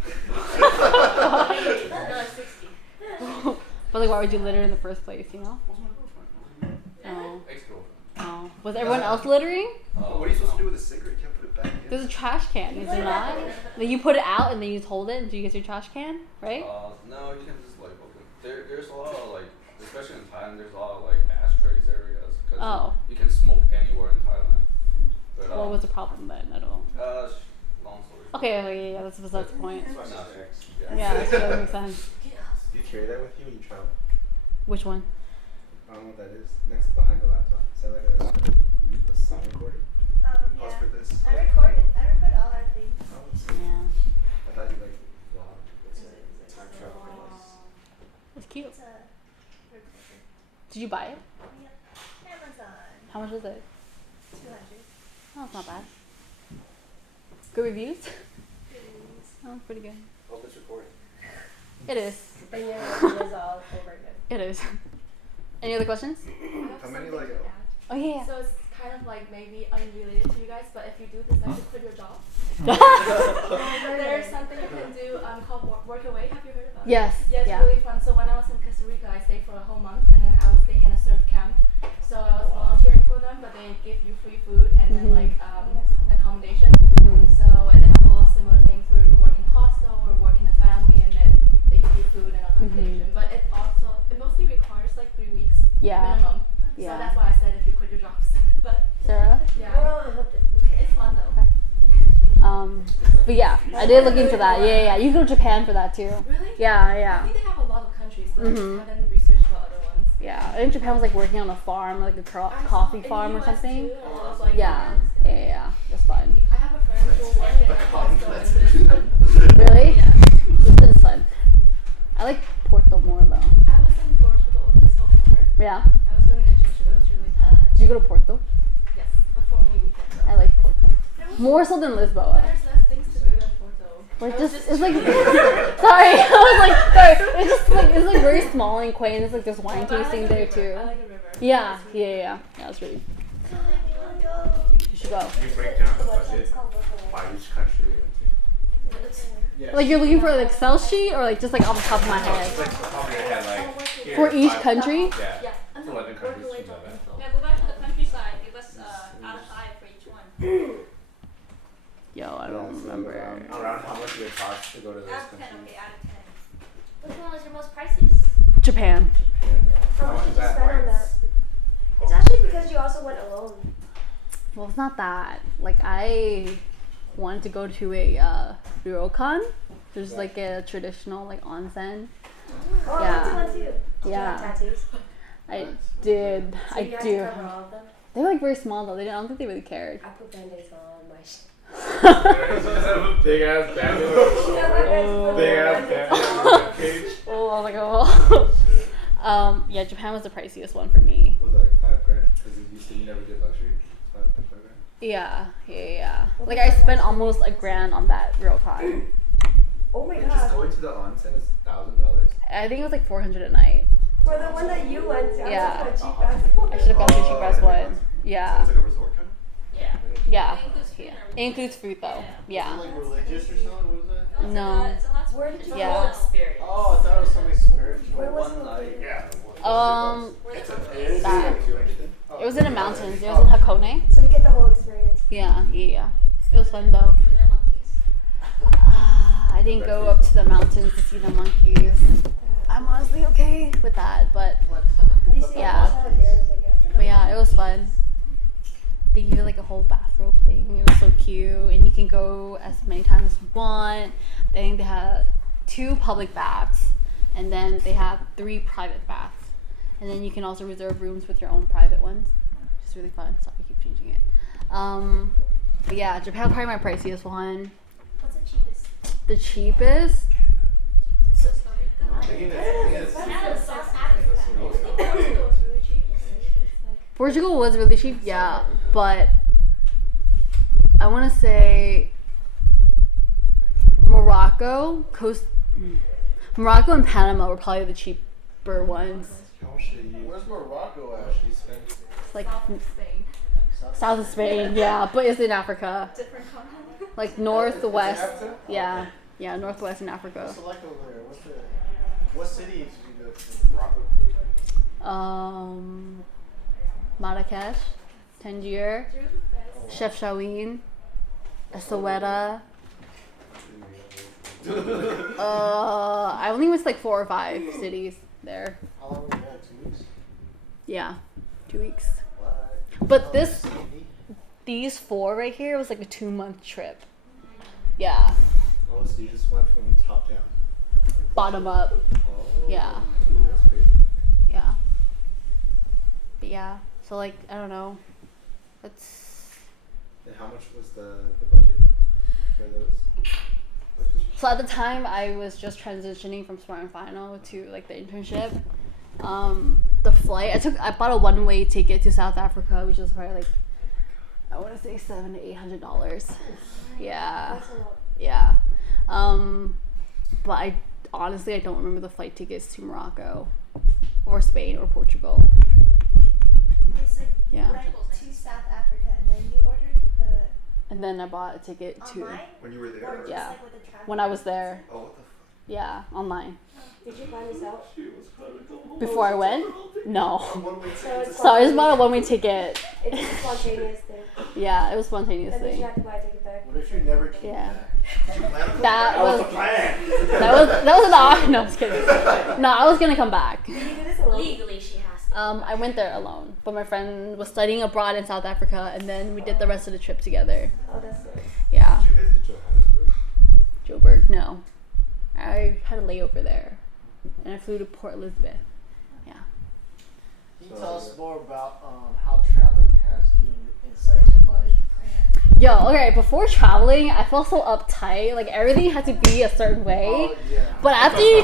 like, why would you litter in the first place? You know? What's my girlfriend? Oh. Ex-girlfriend. Oh. Was everyone else littering? What are you supposed to do with a cigarette? You can't put it back in. There's a trash can. Is there not? Like you put it out and then you just hold it until you get your trash can, right? No, you can just like open. There's a lot of like, especially in Thailand, there's a lot of like ashtrays areas because Oh. you can smoke anywhere in Thailand. But, What was the problem then? I don't. Long story. Okay, yeah, that's the point. No, Yeah, that makes sense. Do you carry that with you when you travel? Which one? I don't know what that is. Next behind the laptop. Is that like a sound recorder? Pause for this. I record all our things. Oh, it's so Yeah. I thought you like vlog. Time travel device. It's cute. It's a recorder. Did you buy it? Yep. Amazon. How much was it? 200. Oh, it's not bad. Good reviews? Goodies. Oh, pretty good. Hope it's recording. It is. And your review is all over again. It is. Any other questions? How many like? Oh, yeah. So it's kind of like maybe unrelated to you guys, but if you do decide to quit your job, there's something you can do called work away. Have you heard about it? Yes. Yeah, it's Yeah. really fun. So when I was in Costa Rica, I stayed for a whole month, and then I was staying in a surf camp. So I was volunteering for them, but they give you free food and then like accommodation. So and they have a lot of similar things where you work in a hostel or work in a family, and then they give you food and accommodation. But it mostly requires like 3 weeks Yeah. minimum. Yeah. So that's why I said if you quit your jobs. But Sarah? yeah, Well, I hope okay. it's fun though. But yeah, I did look into that. Yeah. You can go to Japan for that too. Really? Yeah, I yeah. think they have a lot of countries, but I just haven't researched about other ones. Yeah. I think Japan was like working on a farm, like a I coffee saw in farm the or US something. Too, a lot of, like, Yeah. farms, Yeah. That's fun. I have a friend who worked in a hostel in Lisbon. Really? Yeah. Lisbon's fun. I like Porto more though. I was in Portugal this whole summer. Yeah. I was doing an internship. It was really fun. Did you go to Porto? Yes, but for only weekend though. I like Porto. There was- More so than But Lisboa. there's less things to do in Porto. Like I was just it's like chilling. sorry, I was like sorry. It's like very small and quaint. It's like there's wine But I like tasting the there river. too. I like the river. Yeah, It's really yeah. It's really. So maybe we'll go. You should go. Do you break down the Website's budget called Local by Web. each country they went to? Yeah. Like you're looking for an Excel sheet or like just like off the top of my head It's like top of your head, like here, for each 5 country. Yeah. Yeah. It's 11 countries. Work away from that. info. Yeah, go back to the countryside. Give us out of 5 for each one. Yo, I don't So remember. around how much would it cost to go to those Out of 10, countries? okay, out of 10. Which one was your most priciest? Japan. How How much much did is you that? spend on that? It's actually because you also went alone. Well, it's not that. Like I wanted to go to a ryokan. There's like a traditional like onsen. Oh, Yeah. I went to one too. Did you have Yeah. tattoos? I did. So I you had do. to cover all of them? They're like very small though. I don't think they really cared. I put band-aids on my Big ass bag. Big ass bag. Oh, I was like, oh. Yeah, Japan was the priciest one for me. Was it like $5 grand? Because you said you never did luxury. $5 grand. Yeah. Like I spent almost $1,000 on that ryokan. Oh my Like just god. going to the onsen is $1,000. I think it was like $400 a night. For the one that you went to, Yeah. I went to a cheap ass one. I should have gone to the cheap ass Oh, one. Yeah. It's like a resort kind of? Yeah. Yeah. It includes food Yeah. and It everything. includes food though. Yeah. Like religious or something? What was that? No. It's a lot Where did it's you a Yeah. whole go? experience. Oh, I thought it was something spiritual. Where was One it night. located? Yeah. Where It's the a, food it is is. That. Oh, It was in the okay. mountains. It was in Hakone. So you get the whole experience. Yeah. It was fun though. Were there monkeys? I didn't go up to the mountains to see the monkeys. I'm honestly okay with that, but You see, Yeah. that's how it is, I guess. yeah, it was fun. They give you like a whole bathrobe thing. It was so cute, and you can go as many times as you want. I think they have 2 public baths, and then they have 3 private baths, and then you can also reserve rooms with your own private ones. It's really fun. Sorry, I keep changing it. But yeah, Japan probably my priciest one. What's the cheapest? The cheapest. Costa Rica? I think it's Canada, South I Africa. think Portugal was really cheap. Right? It's like Portugal was really cheap, yeah, but I want to say Morocco and Panama were probably the cheaper ones. How much did you? Where's Morocco How at? much did you spend? It's like South of Spain. south of Spain, yeah, but it's in Africa, Different continent. like northwest, Africa? yeah, northwest in Africa. What's the like over there? What city did you go in Morocco? Marrakesh, Tangier, Chef Shaween, Essaouira. I only went to like 4 or 5 cities there. How long were you there? 2 weeks? Yeah, 2 weeks. What? But these 4 right here was like a 2-month trip. Yeah, Oh, so you just went from top down? bottom up. Oh, Yeah. Dude, that's crazy. Yeah. But yeah, so like I don't know. That's And how much was the budget for those? so at the time I was just transitioning from Smart and Final to like the internship. The flight I bought a one-way ticket to South Africa, which was probably like I want to say $700 to $800. Yeah. That's a lot. Yeah. But I honestly I don't remember the flight tickets to Morocco or Spain or Portugal. It's like Yeah. you went to South Africa and then you ordered And then I bought a ticket to online When you were or there? just Yeah. like with the travel when I was agency? there. Oh, what the Yeah, online. Did you plan this out? Before I went? No. So it's So I just bought a one-way ticket. It's just a spontaneous thing. Yeah, it was spontaneous And then you thing. have to buy a ticket back. What if you never came Yeah. back? That That was was the plan. that was an option. No, I was kidding. No, I was gonna come back. Did you do this alone? Legally, she has to. I went there alone, but my friend was studying abroad in South Africa, and then we did the rest of the trip together. Oh, that's nice. Yeah, Did you visit Johannesburg? Joburg. No, I had a layover there, and I flew to Port Elizabeth. Yeah. Can you tell us more about how traveling has given you insight to life and Yo, okay, before traveling, I felt so uptight. Like everything had to be a certain way. Oh, yeah. But after you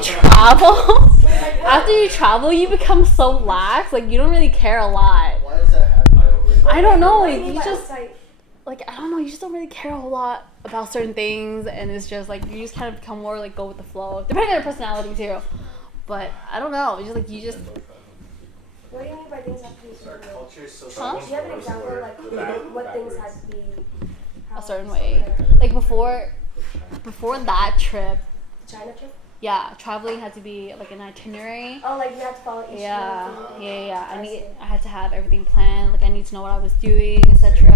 travel, you become so lax. Like you don't really care a lot. Why does that happen? I don't know. What do Like, you mean you by just outside? like I don't know. You just don't really care a whole lot about certain things, and it's just like you just kind of become more like go with the flow, depending on your personality too. But I don't know. It's just like you just What do you mean by things have to be Our certain? culture is so Huh? Do you have an example like what things had to be a certain how- way. Like before that trip, China trip? yeah, traveling had to be like an itinerary. Oh, like you have to follow each Yeah, one. yeah. see. I had to have everything planned. Like I need to know what I was doing, etc.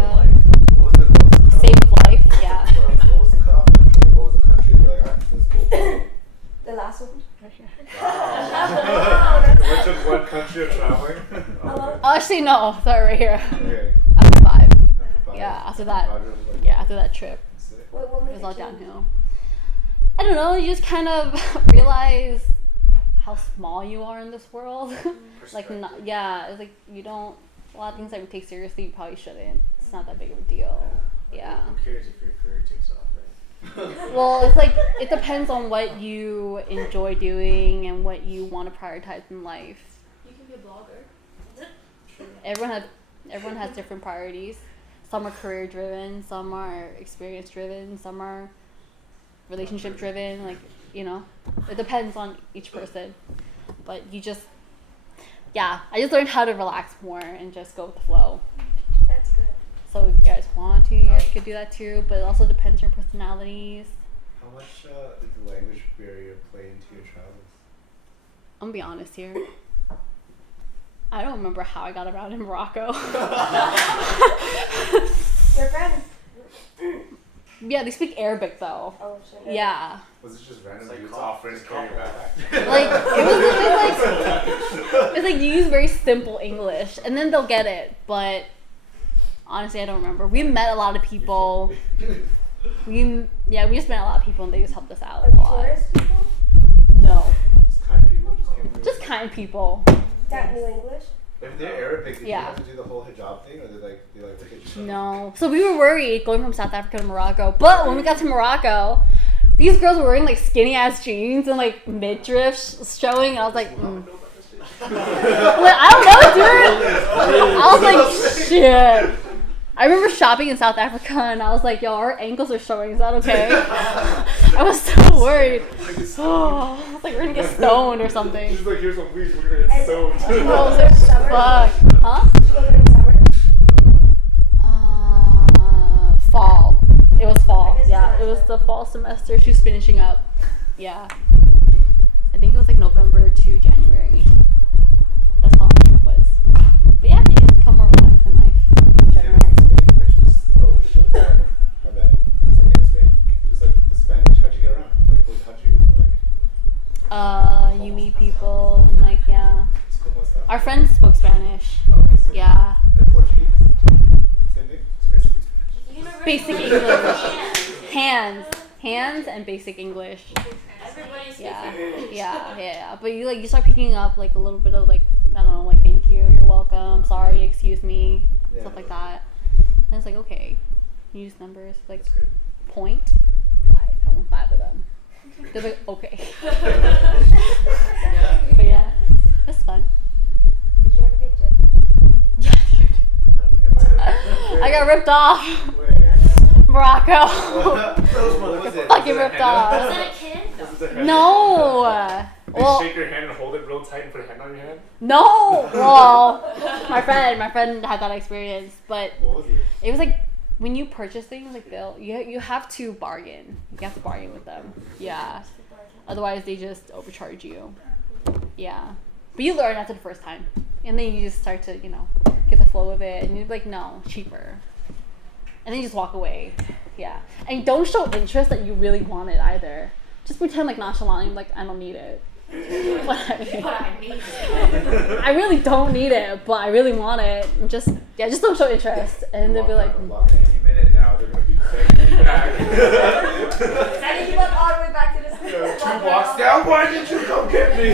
What was the cutoff? Same with life. Yeah. What was the cutoff country? Like, what was the country that you're like, alright, that's cool. The last one. Wow. Which is one country of traveling? Hello? Oh, actually, no. Sorry, right here. Okay. After 5. After 5. Yeah, after that. 5 years, like, Yeah, after that trip, sick. What it made was all you change? downhill. I don't know. You just kind of realize how small you are in this world. Like, not, yeah, it's like you don't. A lot of things that we take seriously, you probably shouldn't. It's not that big of a deal. Yeah. Who cares if your career takes off, right? Well, it's like it depends on what you enjoy doing and what you want to prioritize in life. You can be a blogger. Everyone has different priorities. Some are career driven, some are experience driven, some are relationship driven. Like, you know, it depends on each person. But you just, yeah, I just learned how to relax more and just go with the flow. That's good. So if you guys want to, you guys could do that too. But it also depends on your personalities. How much did the language barrier play into your travels? I'm gonna be honest here. I don't remember how I got around in Morocco. Your friend. Yeah, they speak Arabic though. Oh shit. Yeah. Was it just random It's like dudes call- offering to carry your backpack? Like it was literally like it's like you use very simple English and then they'll get it. But honestly, I don't remember. We met a lot of people. We just met a lot of people and they just helped us out Like a lot. tourist people No, Just kind people just came through. just kind people. that knew English. If they're Arabic, did you Yeah. have to do the whole hijab thing, or they like look at you? No. So we were worried going from South Africa to Morocco. But when we got to Morocco, these girls were wearing like skinny ass jeans and like midriff showing. And I was like, Like, I don't know, dude. I was like, shit. I remember shopping in South Africa and I was like, yo, our ankles are showing. Is that okay? I was so worried. Oh, I was like, we're gonna get stoned or something. She's like, here's some weed, we're gonna get stoned. I was like, fuck. Huh? Did you go during summer? Fall. It was fall. I guess it's Yeah, not it was sure. the fall semester. She was finishing up. Yeah. I think it was like November to January. That's how long the trip was. But yeah, you just become more relaxed in life in Same general. thing in Spain. Like just shit. My bad. Same thing in Spain. Just like the Spanish. How'd you get around? Like how'd you like? You meet people and like yeah. It's cool and stuff. Our friends spoke Spanish. Oh, okay, so Yeah. And then Portuguese. Same thing. It's basically Spanish. Basic English. Hands and basic English. Everybody speaks Yeah. English. Yeah. But you start picking up like a little bit of like I don't know, like thank you, you're welcome, sorry, excuse me, Yeah. stuff like that. And it's like okay, use numbers like That's great. point. I want 5 of them. They're like okay. But yeah, it's fun. Did you ever get gypped? Yeah, I got ripped off. Where? Morocco. Those motherfuckers. Fucking ripped off. Was it a kid? No. They Well, shake your hand and hold it real tight and put a hand on your hand. no. Well, my friend had that experience, but What was it? it was like when you purchase things, like you have to bargain. You have to bargain with them. Yeah. Otherwise, they just overcharge you. Yeah. But you learn after the first time, and then you just start to get the flow of it, and you're like, no, cheaper. And then you just walk away. Yeah. And don't show interest that you really want it either. Just pretend like nonchalantly, like, I don't need it. But I need it. I really don't need it, but I really want it. And just don't show interest. And they'll be like, any minute now they're gonna be taking you back. Sending you like all the way back to this. 2 blocks down. Why didn't you come get me?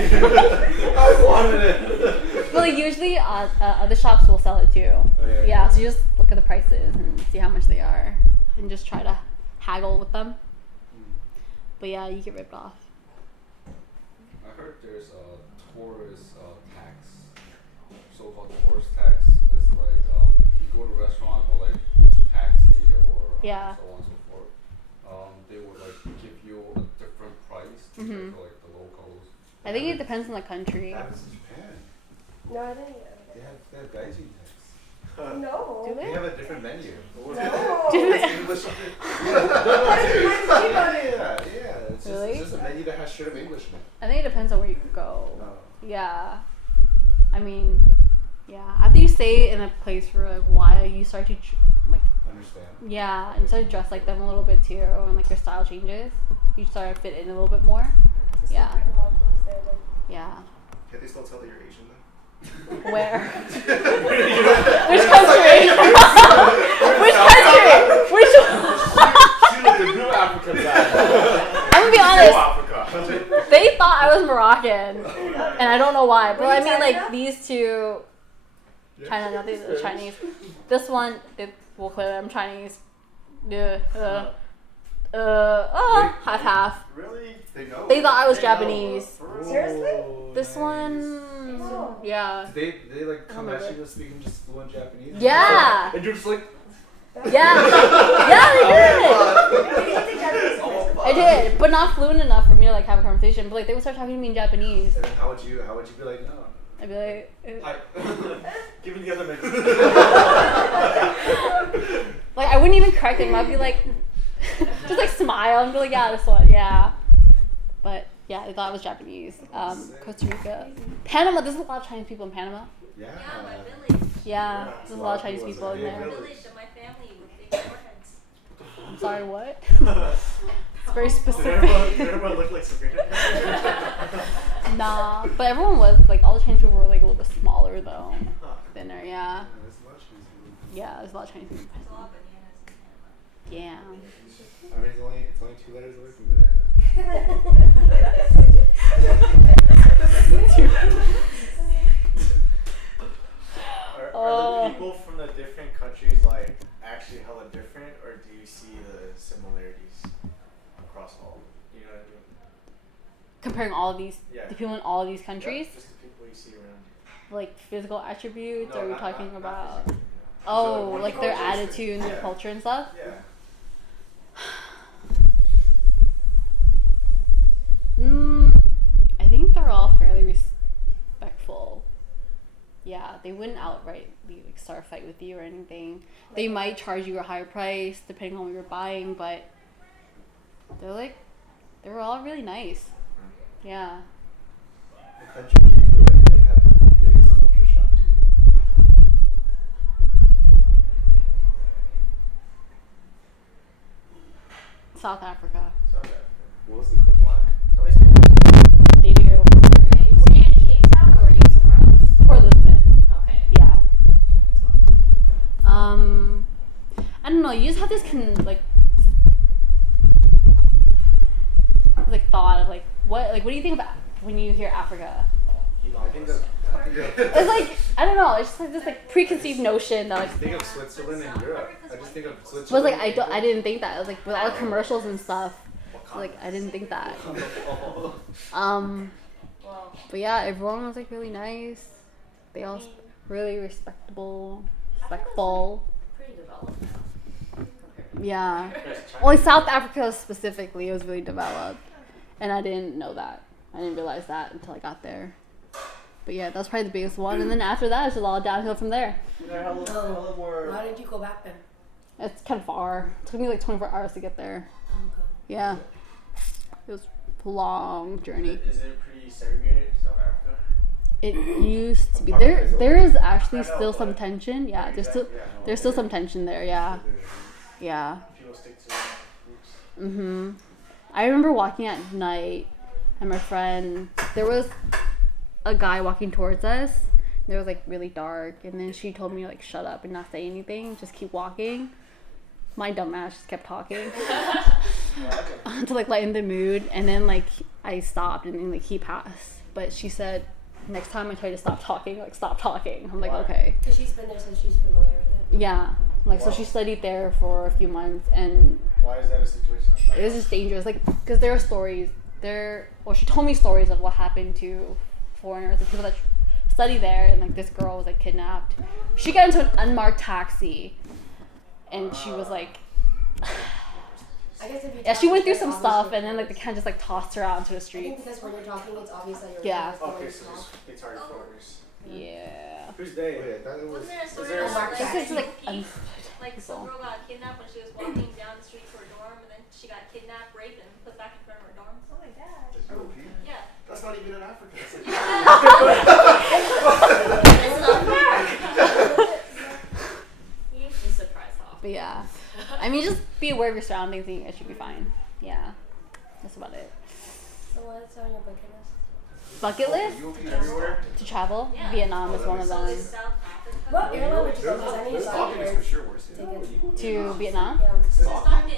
I wanted it. well, like, usually other shops will sell it too. Oh, yeah. Yeah, so you just look at the prices and see how much they are, and just try to haggle with them. But yeah, you get ripped off. I heard there's a tourist tax, so-called tourist tax. It's like you go to a restaurant or like taxi or Yeah. so on and so forth. They would like give you a different price Mhm. for like the locals. I think it depends on the country. That was in Japan. No, I didn't. They have gaijin tax. No. Do They they? have a different menu. No. Do they? English. Yeah. It's Really? just a menu that has straight up English in it. I think it depends on where you go. No. Yeah. I mean, yeah. After you stay in a place for a while, you start to Understand. yeah, and you start to dress like them a little bit too, and like your style changes. You start to fit in a little bit more. Yeah. Like a lot of clothes there, like, Yeah. Can they still tell that you're Asian though? Where? Which country? Which country? Which one? She looked a new African guy. I'm gonna be honest. Africa. They thought I was Moroccan, and I don't know why. But I mean, like these two, China, not these are Chinese. This one, well, clearly I'm Chinese. Half. Really? They know? They thought I was Japanese. Seriously? This one, Oh. yeah. They like come remember. at you speaking just fluent Japanese? Yeah. And you're just like, Yeah. Yeah, they did. Did you take Japanese first? I did, but not fluent enough for me to like have a conversation. But like they would start talking to me in Japanese. and then how would you be like, no? I'd be like, Hi. Give me the other menu. like I wouldn't even correct them. I'd be like, just like smile and be like, yeah, this one, yeah. But yeah, they thought I was Japanese. Costa Rica, Panama. There's a lot of Chinese people in Panama. Yeah. Yeah, my village. Yeah, there's a lot of Chinese people people in in My there. village and my family with big foreheads. I'm sorry, what? It's very Did specific. everyone look like Sabrina? Nah, but everyone was like, all the Chinese people were like a little bit smaller though, thinner. Yeah, There's a lot of Chinese people. yeah, there's a lot of Chinese people. There's a lot of bananas in Panama. Yeah. I mean, it's only 2 letters away from banana. Are the people from the different countries like actually hella different, or do you see the similarities across all? You know what I mean? Comparing all of these, Yeah. the people in all of these countries, Yeah, just the people you see around you. like physical attributes, No, or are we not- talking not about? physically, no. Oh, So, like their cultures, attitude and their yeah. culture and stuff. Yeah. I think they're all fairly respectful. Yeah, they wouldn't outright like, start a fight with you or anything. They might charge you a higher price depending on what you're buying, but they're all really nice. Yeah. The country you grew in that had the biggest culture shock to you. South Africa. South Africa. What was the culture shock? Don't they speak English? They do. Were you in Cape Town or were you somewhere else? Port Elizabeth. Okay. Yeah. That's fun. I don't know. You just have this thought of what do you think about when you hear Africa? I think that. It's like I don't know. It's just like this preconceived notion that I think of Switzerland and Europe. I just think of Switzerland. but I didn't think that. It was like with all the commercials and stuff. I didn't think that. Well, But yeah, everyone was really nice. They all really respectful. pretty developed now. Yeah. Well, South Africa specifically was really developed, and I didn't know that. I didn't realize that until I got there. But yeah, that was probably the biggest one, and then after that, it's just all downhill from there. They're hella more. Why did you go back then? It's kind of far. It took me 24 hours to get there. Okay. Yeah. It was a long journey. Is it pretty segregated, South Africa? It used to be. Apartheid is There is actually I know, still some but- tension. Yeah, Exactly, there's still some tension there. Yeah. Yeah. People stick to their roots. Mhm. I remember walking at night, and my friend, there was a guy walking towards us. And it was really dark, and then she told me to shut up and not say anything, just keep walking. My dumb ass just kept talking to lighten the mood, and then I stopped, and then he passed. But she said, next time I try to stop talking, stop talking. I'm Why? okay. Because she's been there, so she's familiar with it. Yeah. So she studied there for a few months, and Why is that a situation? it was just dangerous, because there are stories she told me stories of what happened to foreigners and people that study there, and this girl was kidnapped. She got into an unmarked taxi, and she was I guess if you yeah, she talk, went through it's some obvious stuff, what and then it they is. kind of just tossed her out into the I think streets. because when you're talking, it's obvious that you're Yeah. Okay, so it's hard foreigners. Yeah. Who's they? Wait, that was. Wasn't there a story there a- about This is like some girl got kidnapped when she was walking down the street to her dorm, and then she got kidnapped, raped, and put back in front of her dorm? Oh my god. Just UOP? Yeah. That's not even in Africa. That's It's not fair. You'd be surprised how. But yeah, I mean, just be aware of your surroundings, and it should be fine. Yeah, that's about it. So what's on your bucket list? Bucket list UOP everywhere? to travel. Yeah. Vietnam is that one of makes So them. is South Africa? What airline would you go? Because I need to There's buy Stockton yours. for sure worse. Tickets. To Vietnam. Yeah. This is Stockton.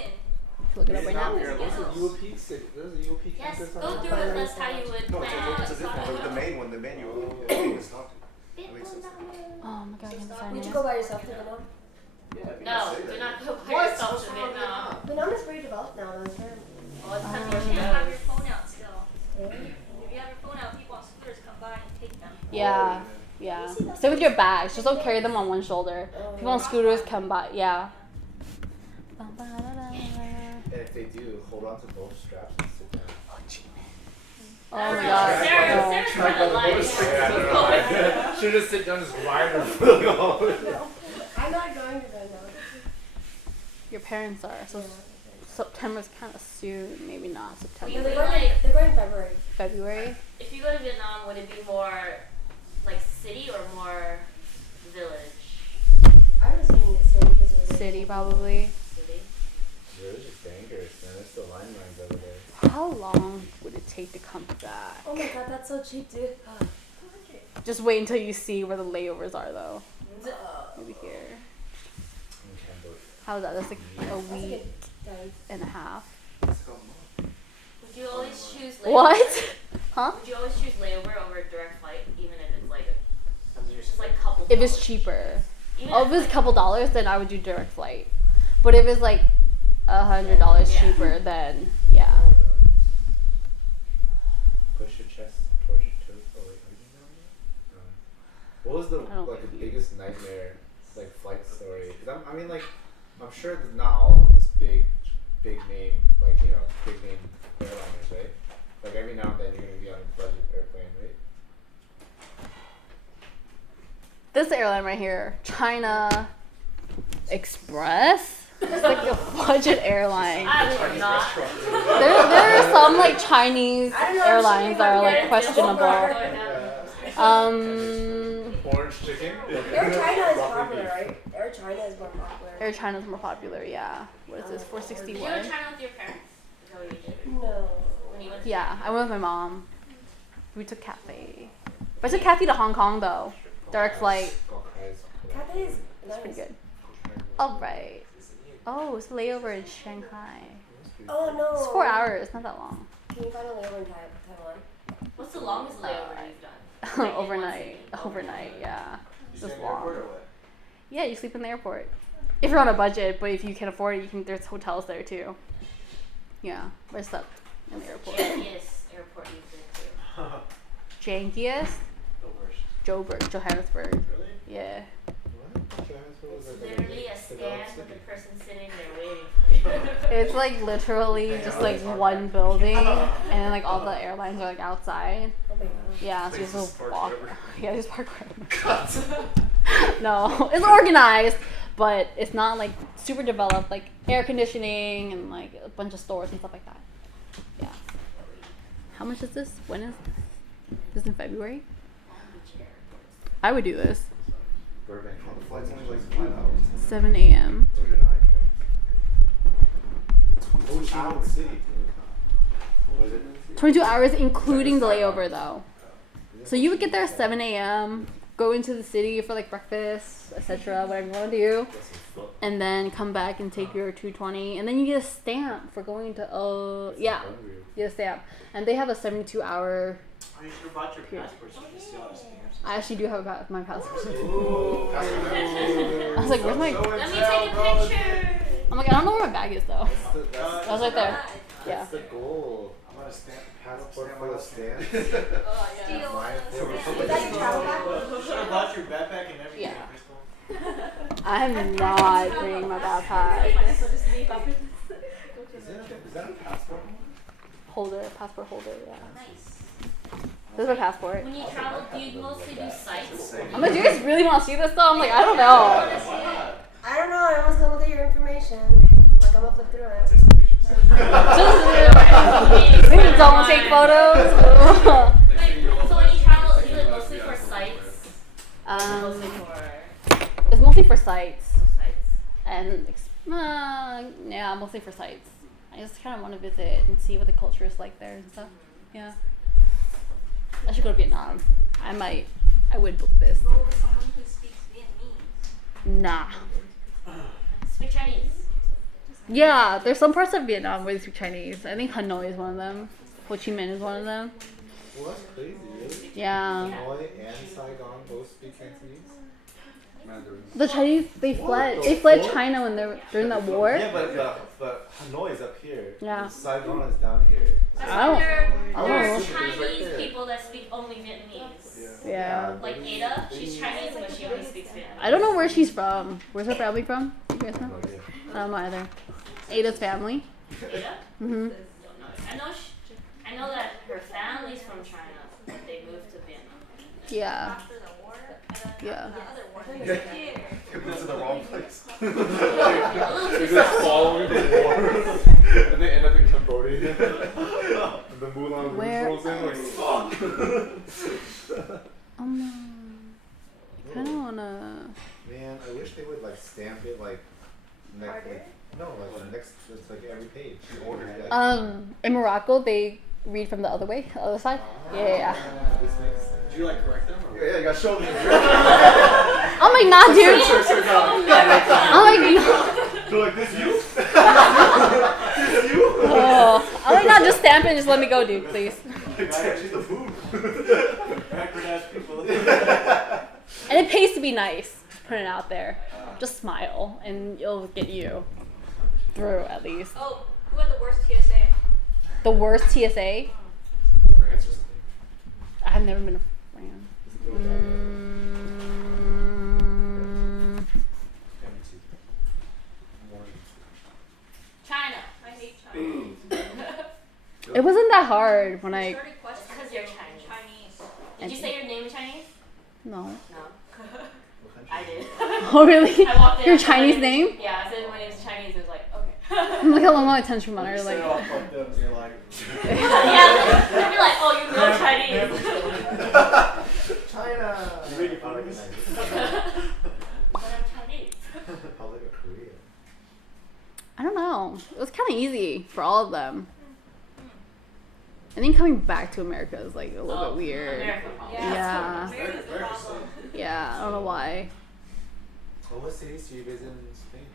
Look it up right now. Vietnam, There's a UOP there's a UOP Yes, campus go on through it. That's how you would No, plan it's a different one. The main one, the main UOP is Stockton. That makes sense. Oh my god, I can't find Would you it. go by yourself to Vietnam? No, do not go by What? yourself What's to wrong with Vietnam. Vietnam is pretty developed now, though. It's very- Well, it depends You where she can't have your goes. phone out still. Really? If you have your phone out, people on scooters come by and take them. Yeah, yeah. Same with your bags. Just don't carry them on one shoulder. People on scooters come by. Yeah. And if they do, hold on to both straps and sit down. Oh my god. Sarah's trying to like. Should just sit down and just ride her. I'm not going to Vietnam. Your parents are. So September's kind of soon. Maybe not No, September. they're going in February. February. If you go to Vietnam, would it be more city or more village? I was thinking the city because it was City probably. City. Village is dangerous, man. There's still line lines over there. How long would it take to come back? Oh my god, that's so cheap, dude. Just wait until you see where the layovers are, though. Maybe here. In Cambodia. How's that? That's a That's a week good time. and a half. Would you always choose layover? What? Huh? Would you always choose layover over direct flight, even if it's just couple? If it's dollars? cheaper. Even Oh, if it's a couple dollars, then I would do direct flight. But if it's $100 Yeah. cheaper, then yeah. Push your chest towards your toes. Oh wait, are you down there? What was the I don't the think you- biggest nightmare flight story? Because I'm sure that not all of them is big name big name airliners, right? Every now and then you're gonna be on a budget airplane, right? This airline right here, China Express. It's like a budget airline. I would not. There are some like Chinese I don't know, airlines that are like Yeah, questionable. Orange chicken. Air China is popular, right? Air China is more popular. Air China's more popular, yeah. What is this? Did you go to 461. China with your parents? Is that what you did? No. When you went to Yeah, I went with my mom. We took Cathay. But I took Cathay to Hong Kong though. Direct flight. Cathay is It's nice. pretty good. Alright. Oh, it's a layover in Shanghai. Oh no. It's 4 hours, not that long. Can you find a layover in Taiwan? What's the longest layover you've done? Like, in one Overnight. city? Overnight, yeah. You Just stay in the airport long. or what? Yeah, you sleep in the airport. If you're on a budget, but if you can afford it, you can. There's hotels there too. Yeah, I slept in the airport. Jankiest airport you've been to? Jankiest? The worst. Johannesburg. Really? Yeah. It's literally a stand with the person sitting there waiting for you. It's like literally just like one building, and then like all the airlines are like outside. Oh my god. Yeah, so you Places just park walk. wherever. Yeah, just park wherever. No, it's organized, but it's not like super developed, like air conditioning and like a bunch of stores and stuff like that. Yeah. How much is this? When is this? This is in February? I would do this. Burbank. The flight's only like 5 hours. 7 a.m. Ho Chi Minh City. What is it? 22 hours including the layover though. So you would get there at 7 a.m., go into the city for like breakfast, etc., whatever you want to do, and then come back and take your 220, and then you get a stamp for going to, yeah, you get a stamp. And they have a 72-hour, Oh, you should have bought your passport so you can see all the stamps. I actually do have my passport. Ooh, I was like, where's my, Let me take a picture. I'm like, I don't know where my bag is though. That's I was right there. Yeah. That's the goal. I'm gonna stamp the Passport stamp full my of stamps. Steal Mine full of Is that your travel bag? You should have bought your backpack and everything, Yeah. Crystal. I'm not bringing my backpack. So just leave up. Is that a passport? Passport holder, yeah. Nice. This is my passport. When you travel, do you mostly do sites? I'm like, do you guys really want to see this though? I'm like, I don't know. I don't know. I was gonna look at your information. Like I'm gonna flip through it. Just, maybe don't take photos. Like, so when you travel, is it mostly for sites? Mostly for It's mostly for sites. no sites. And yeah, mostly for sites. I just kind of want to visit and see what the culture is like there and stuff. Yeah. I should go to Vietnam. I would book this. Go with someone who speaks Vietnamese. Nah. Speak Chinese. Yeah, there's some parts of Vietnam where they speak Chinese. I think Hanoi is one of them. Ho Chi Minh is one of them. Well, that's crazy, really. Yeah. Hanoi and Saigon both speak Cantonese? Mandarin. The Chinese, they fled China when they were during that war. Yeah, but Hanoi is up here. Yeah. Saigon is down here. That's I don't- why there I are don't know. Chinese Right there. people that speak only Vietnamese. Yeah. Like Ada, she's Chinese but she only speaks Vietnamese. I don't know where she's from. Where's her family from? You guys know? No idea. I don't know either. Ada's family. Ada? Mhm. Don't know. I know that her family's from China, but they moved to Vietnam. Yeah. After the war, Yeah. the other war. They went to the wrong place. They're just following the war. And they end up in Cambodia. And the Mulan Where- rolls in like, fuck! Oh no. I don't wanna. Man, I wish they would like stamp it like next. Like, no, like the next. It's like every page. You order that. In Morocco, they read from the other way, the other side. Yeah. This makes sense. Did you like correct them? Or yeah, you got show me. I'm like, nah, dude. Sir, no. I'm like, no. They're like, this you? Oh. I'm like, nah, just stamp it and just let me go, dude, please. She's the food. Backward ass people. And it pays to be nice. Just put it out there. Just smile, and it'll get you through at least. Oh, who had the worst TSA? The worst TSA? I've never been a fan. China. I hate China. It wasn't that hard when I. Started questioning Because you're Chinese. Chinese. Did you say your name in Chinese? No. No. I did. Oh really? I walked in. Your I said my Chinese name- name? Yeah, I said my name's Chinese, and like how long my attention span are like. Say off like them, you're like. Yeah, they'll be like, oh, you know Chinese. China. You make it fun of us. But I'm Chinese. How like a Korea? I don't know. It was kind of easy for all of them. I think coming back to America is like a little bit weird. America problem. Yeah. America's the problem. Yeah, I don't know why. Well, what cities do you visit in Spain?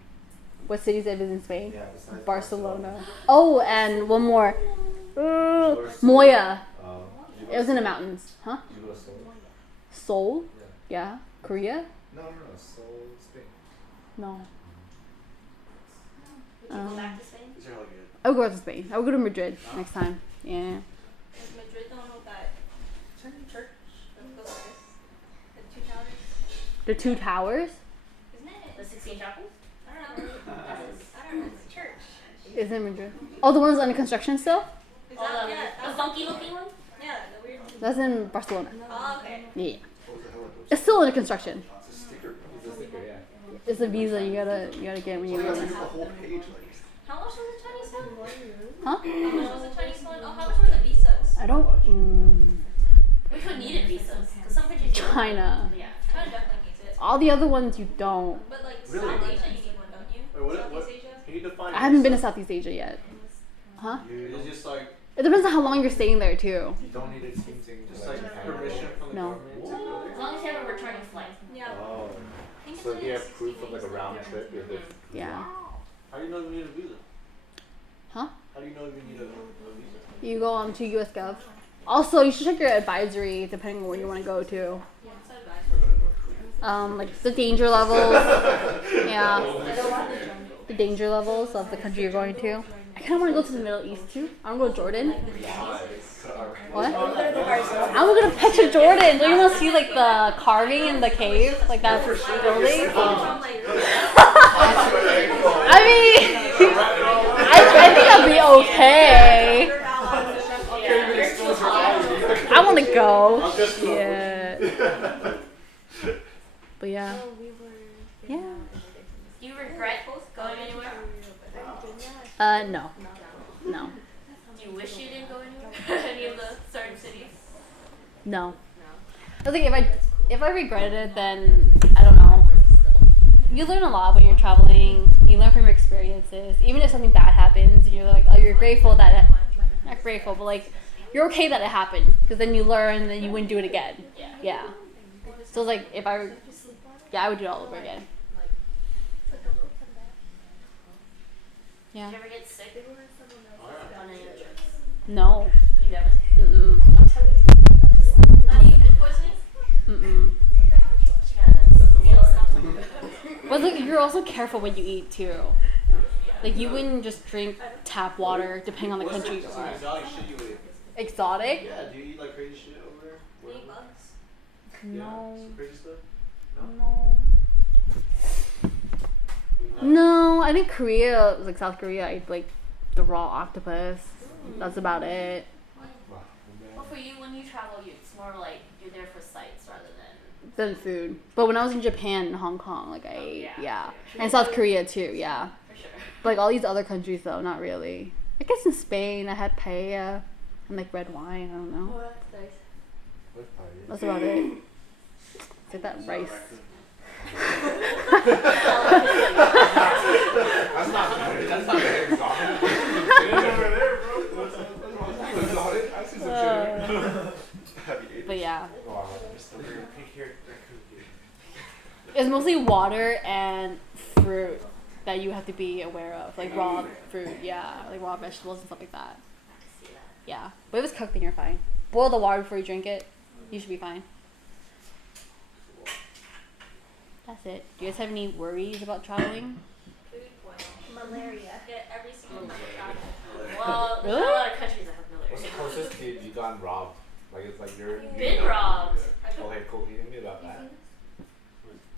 What cities I visit in Spain? Yeah, besides Barcelona. Oh, and one more. Barcelona. Moya. You It was in the mountains. Huh? You go to Seoul? Seoul? Yeah. Yeah. Korea? No, Seoul, Spain. No. Would you go back to Spain? These are all good. I would go to Spain. I would go to Madrid next time. Yeah. Is Madrid the one with that church that goes like this? The two towers? The two towers? Isn't it? The 16 chapels? I don't know. I don't know. It's a church. Is it Madrid? Oh, the ones under construction still? Is Oh, that, the, yeah, the that's funky looking one? yeah, the weird. That's in Barcelona. Oh, okay. Yeah. What the hell are those? It's still under construction. It's a sticker. It's a sticker, yeah. It's a visa you gotta get when you You go. gotta do the whole page like. How much was the Chinese one? Huh? How much was the Chinese one? Oh, how much were the visas? I don't. Which one needed visas? Because some countries. China. Yeah. China definitely needs it. All the other ones you don't. But like Really? South Asia, you need one, don't you? Wait, what? Southeast Asia? Can you define? I haven't been to Southeast Asia yet. Huh? It's just like It depends on how long you're staying there too. You don't need a team thing Just to like Japan. permission from the No. government to go there. As long as you have a returning flight. Yeah. Oh. I think So it's do you only have proof of like a 60 round days. trip? If it's Yeah. How do you know you need a visa? Huh? How do you know you need a visa? You go on to US Gov. Also, you should check your advisory depending on where you want to go to. Yeah, it's not bad. Like the danger levels. Yeah. The danger levels of the country you're going to. I kind of want to go to the Middle East too. I want to go to Jordan. What? I'm gonna picture Jordan. Do you want to see like the carving in the cave, like that building? I mean, I think I'll be okay. I want to go. Yeah. But yeah. Yeah. Do you regret going anywhere? No. No. Do you wish you didn't go anywhere? Any of the certain cities? No. I think if I regretted it, then I don't know. You learn a lot when you're traveling. You learn from your experiences. Even if something bad happens, you're like, oh, you're grateful that it, not grateful, but like you're okay that it happened because then you learn, and then you wouldn't do it again. Yeah. Yeah. So like if I would do it all over again. Yeah. Did you ever get sick on any of the trips? No. You never? Mm-mm. Not even food poisoning? Mm-mm. Feel something. But look, you're also careful what you eat too. Like you wouldn't just drink tap water depending on the country you are. Exotic shit you eat. Exotic? Yeah, do you eat like crazy shit over there? Do you eat bugs? No. Some crazy stuff? No. No, I think Korea, like South Korea, I eat like the raw octopus. That's about it. Well, for you, when you travel, it's more like you're there for sights rather than. Than food. But when I was in Japan and Hong Kong, like I ate, yeah. yeah. And South Korea too, yeah. For sure. But like all these other countries though, not really. I guess in Spain I had paella and like red wine, I don't know. That's about it. It's like that rice. That's not very exotic. Over there, bro. That's exotic. I see some shit. But yeah. Wow. It's mostly water and fruit that you have to be aware of. Like raw fruit, yeah. Like raw vegetables and stuff like that. Yeah. But if it's cooked then you're fine. Boil the water before you drink it. You should be fine. That's it. Do you guys have any worries about traveling? Food poisoning. Malaria. Get every single time you travel. Well, there's Really? not a lot of countries that have What's the malaria. closest you gotten robbed? Like it's like you're. Been robbed. Okay, cool. Can you tell me about that?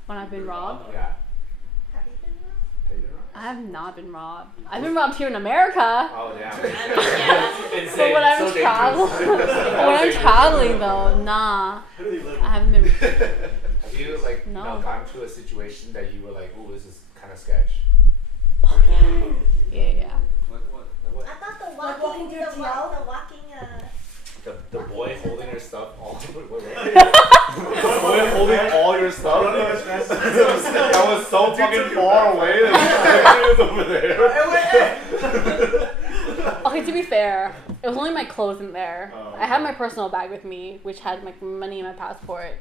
When I've been robbed? Yeah. Have you been robbed? Have you been robbed? I have not been robbed. I've been robbed here in America. Oh damn. Yeah. But when I'm traveling though, nah. How do they live? I haven't been. Have you like No. gotten to a situation that you were like, oh, this is kind of sketch? Yeah. Like what? Like I what? thought the Like walking, walking through TL? the walking, The boy holding your stuff all. Wait, what? The boy holding all your stuff. That was so fucking far away. That it was over there. Okay, to be fair, it was only my clothes in there. Oh, I had okay. my personal bag with me, which had like money in my passport.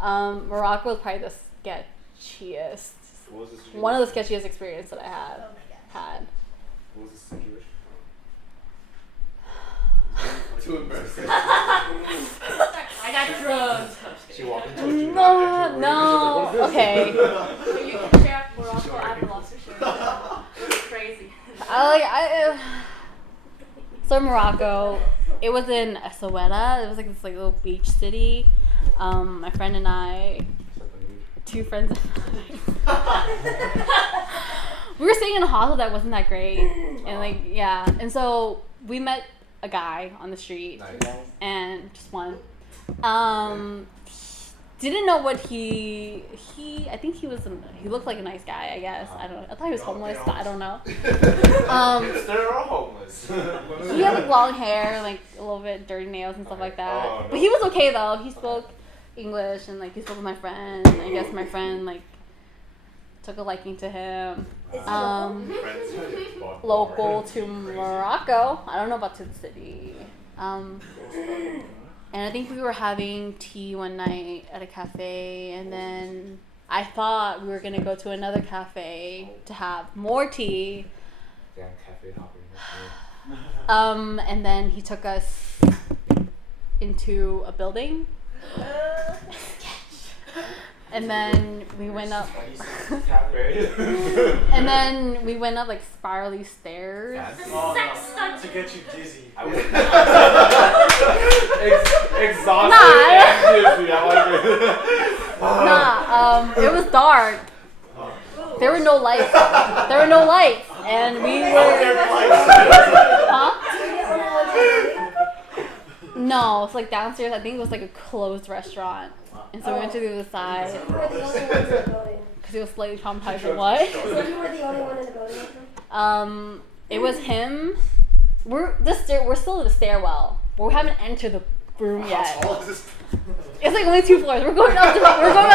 Morocco was probably the sketchiest. What was the situation? One of the sketchiest experiences that I oh had. my gosh. Had. What was the situation? Too embarrassing. I got drugs. She walked into a gym. No. Okay. You can share Morocco. I have lost your share. It was crazy. So Morocco, it was in Essaouira. It was like this like little beach city. My friend and I, two friends. We were staying in a hostel that wasn't that great, and like yeah, and so we met a guy on the street, Nice. and just one. Didn't know what he I think he looked like a nice guy, I guess. I don't know. I thought he was homeless, but I don't know. They're all homeless. He had like long hair, like a little bit dirty nails and stuff like that. Oh, no. But he was okay though. He spoke English and like he spoke with my friend. And I guess my friend like took a liking to him. Local to Morocco. I don't know about to the city. And I think we were having tea one night at a cafe, and then I thought we were gonna go to another cafe to have more tea. Damn cafe hopping. And then he took us into a building. And then we went up. Cafe. And then we went up like spirally stairs. Oh, no. To get you dizzy. I would. Exhausted Nah. and dizzy. I like it. Nah, it was dark. There were no lights. And we were. Huh? No, it's like downstairs. I think it was like a closed restaurant. And so we went to the other side You were the only one in the building. because he was slightly traumatized. And what? So you were the only one in the building. It was him. We're still in the stairwell, but we haven't entered the room yet. It's like only 2 floors. We're going up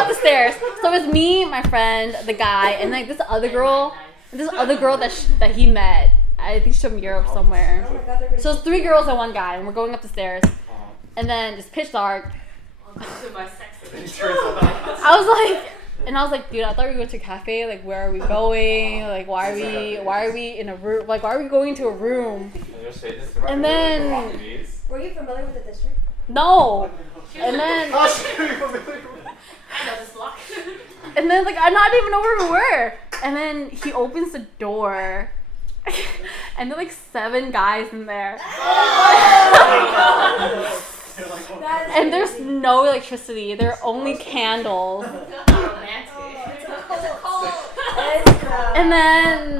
the stairs. So it's me, my friend, the guy, and like this other girl that he met. I think she's from Europe somewhere. Oh my god, they're So it's 3 girls and 1 guy, and we're going up the stairs, and then it's pitch dark. To my sex. I was like, dude, I thought we were going to a cafe. Like, where are we going? Like, why are we in a room? Like, why are we going to a room? And then Were you familiar with the district? no, and then I know this block. and then like I not even know where we were. And then he opens the door, and there are like 7 guys in there. And there's no electricity. There are only candles. Romantic. And then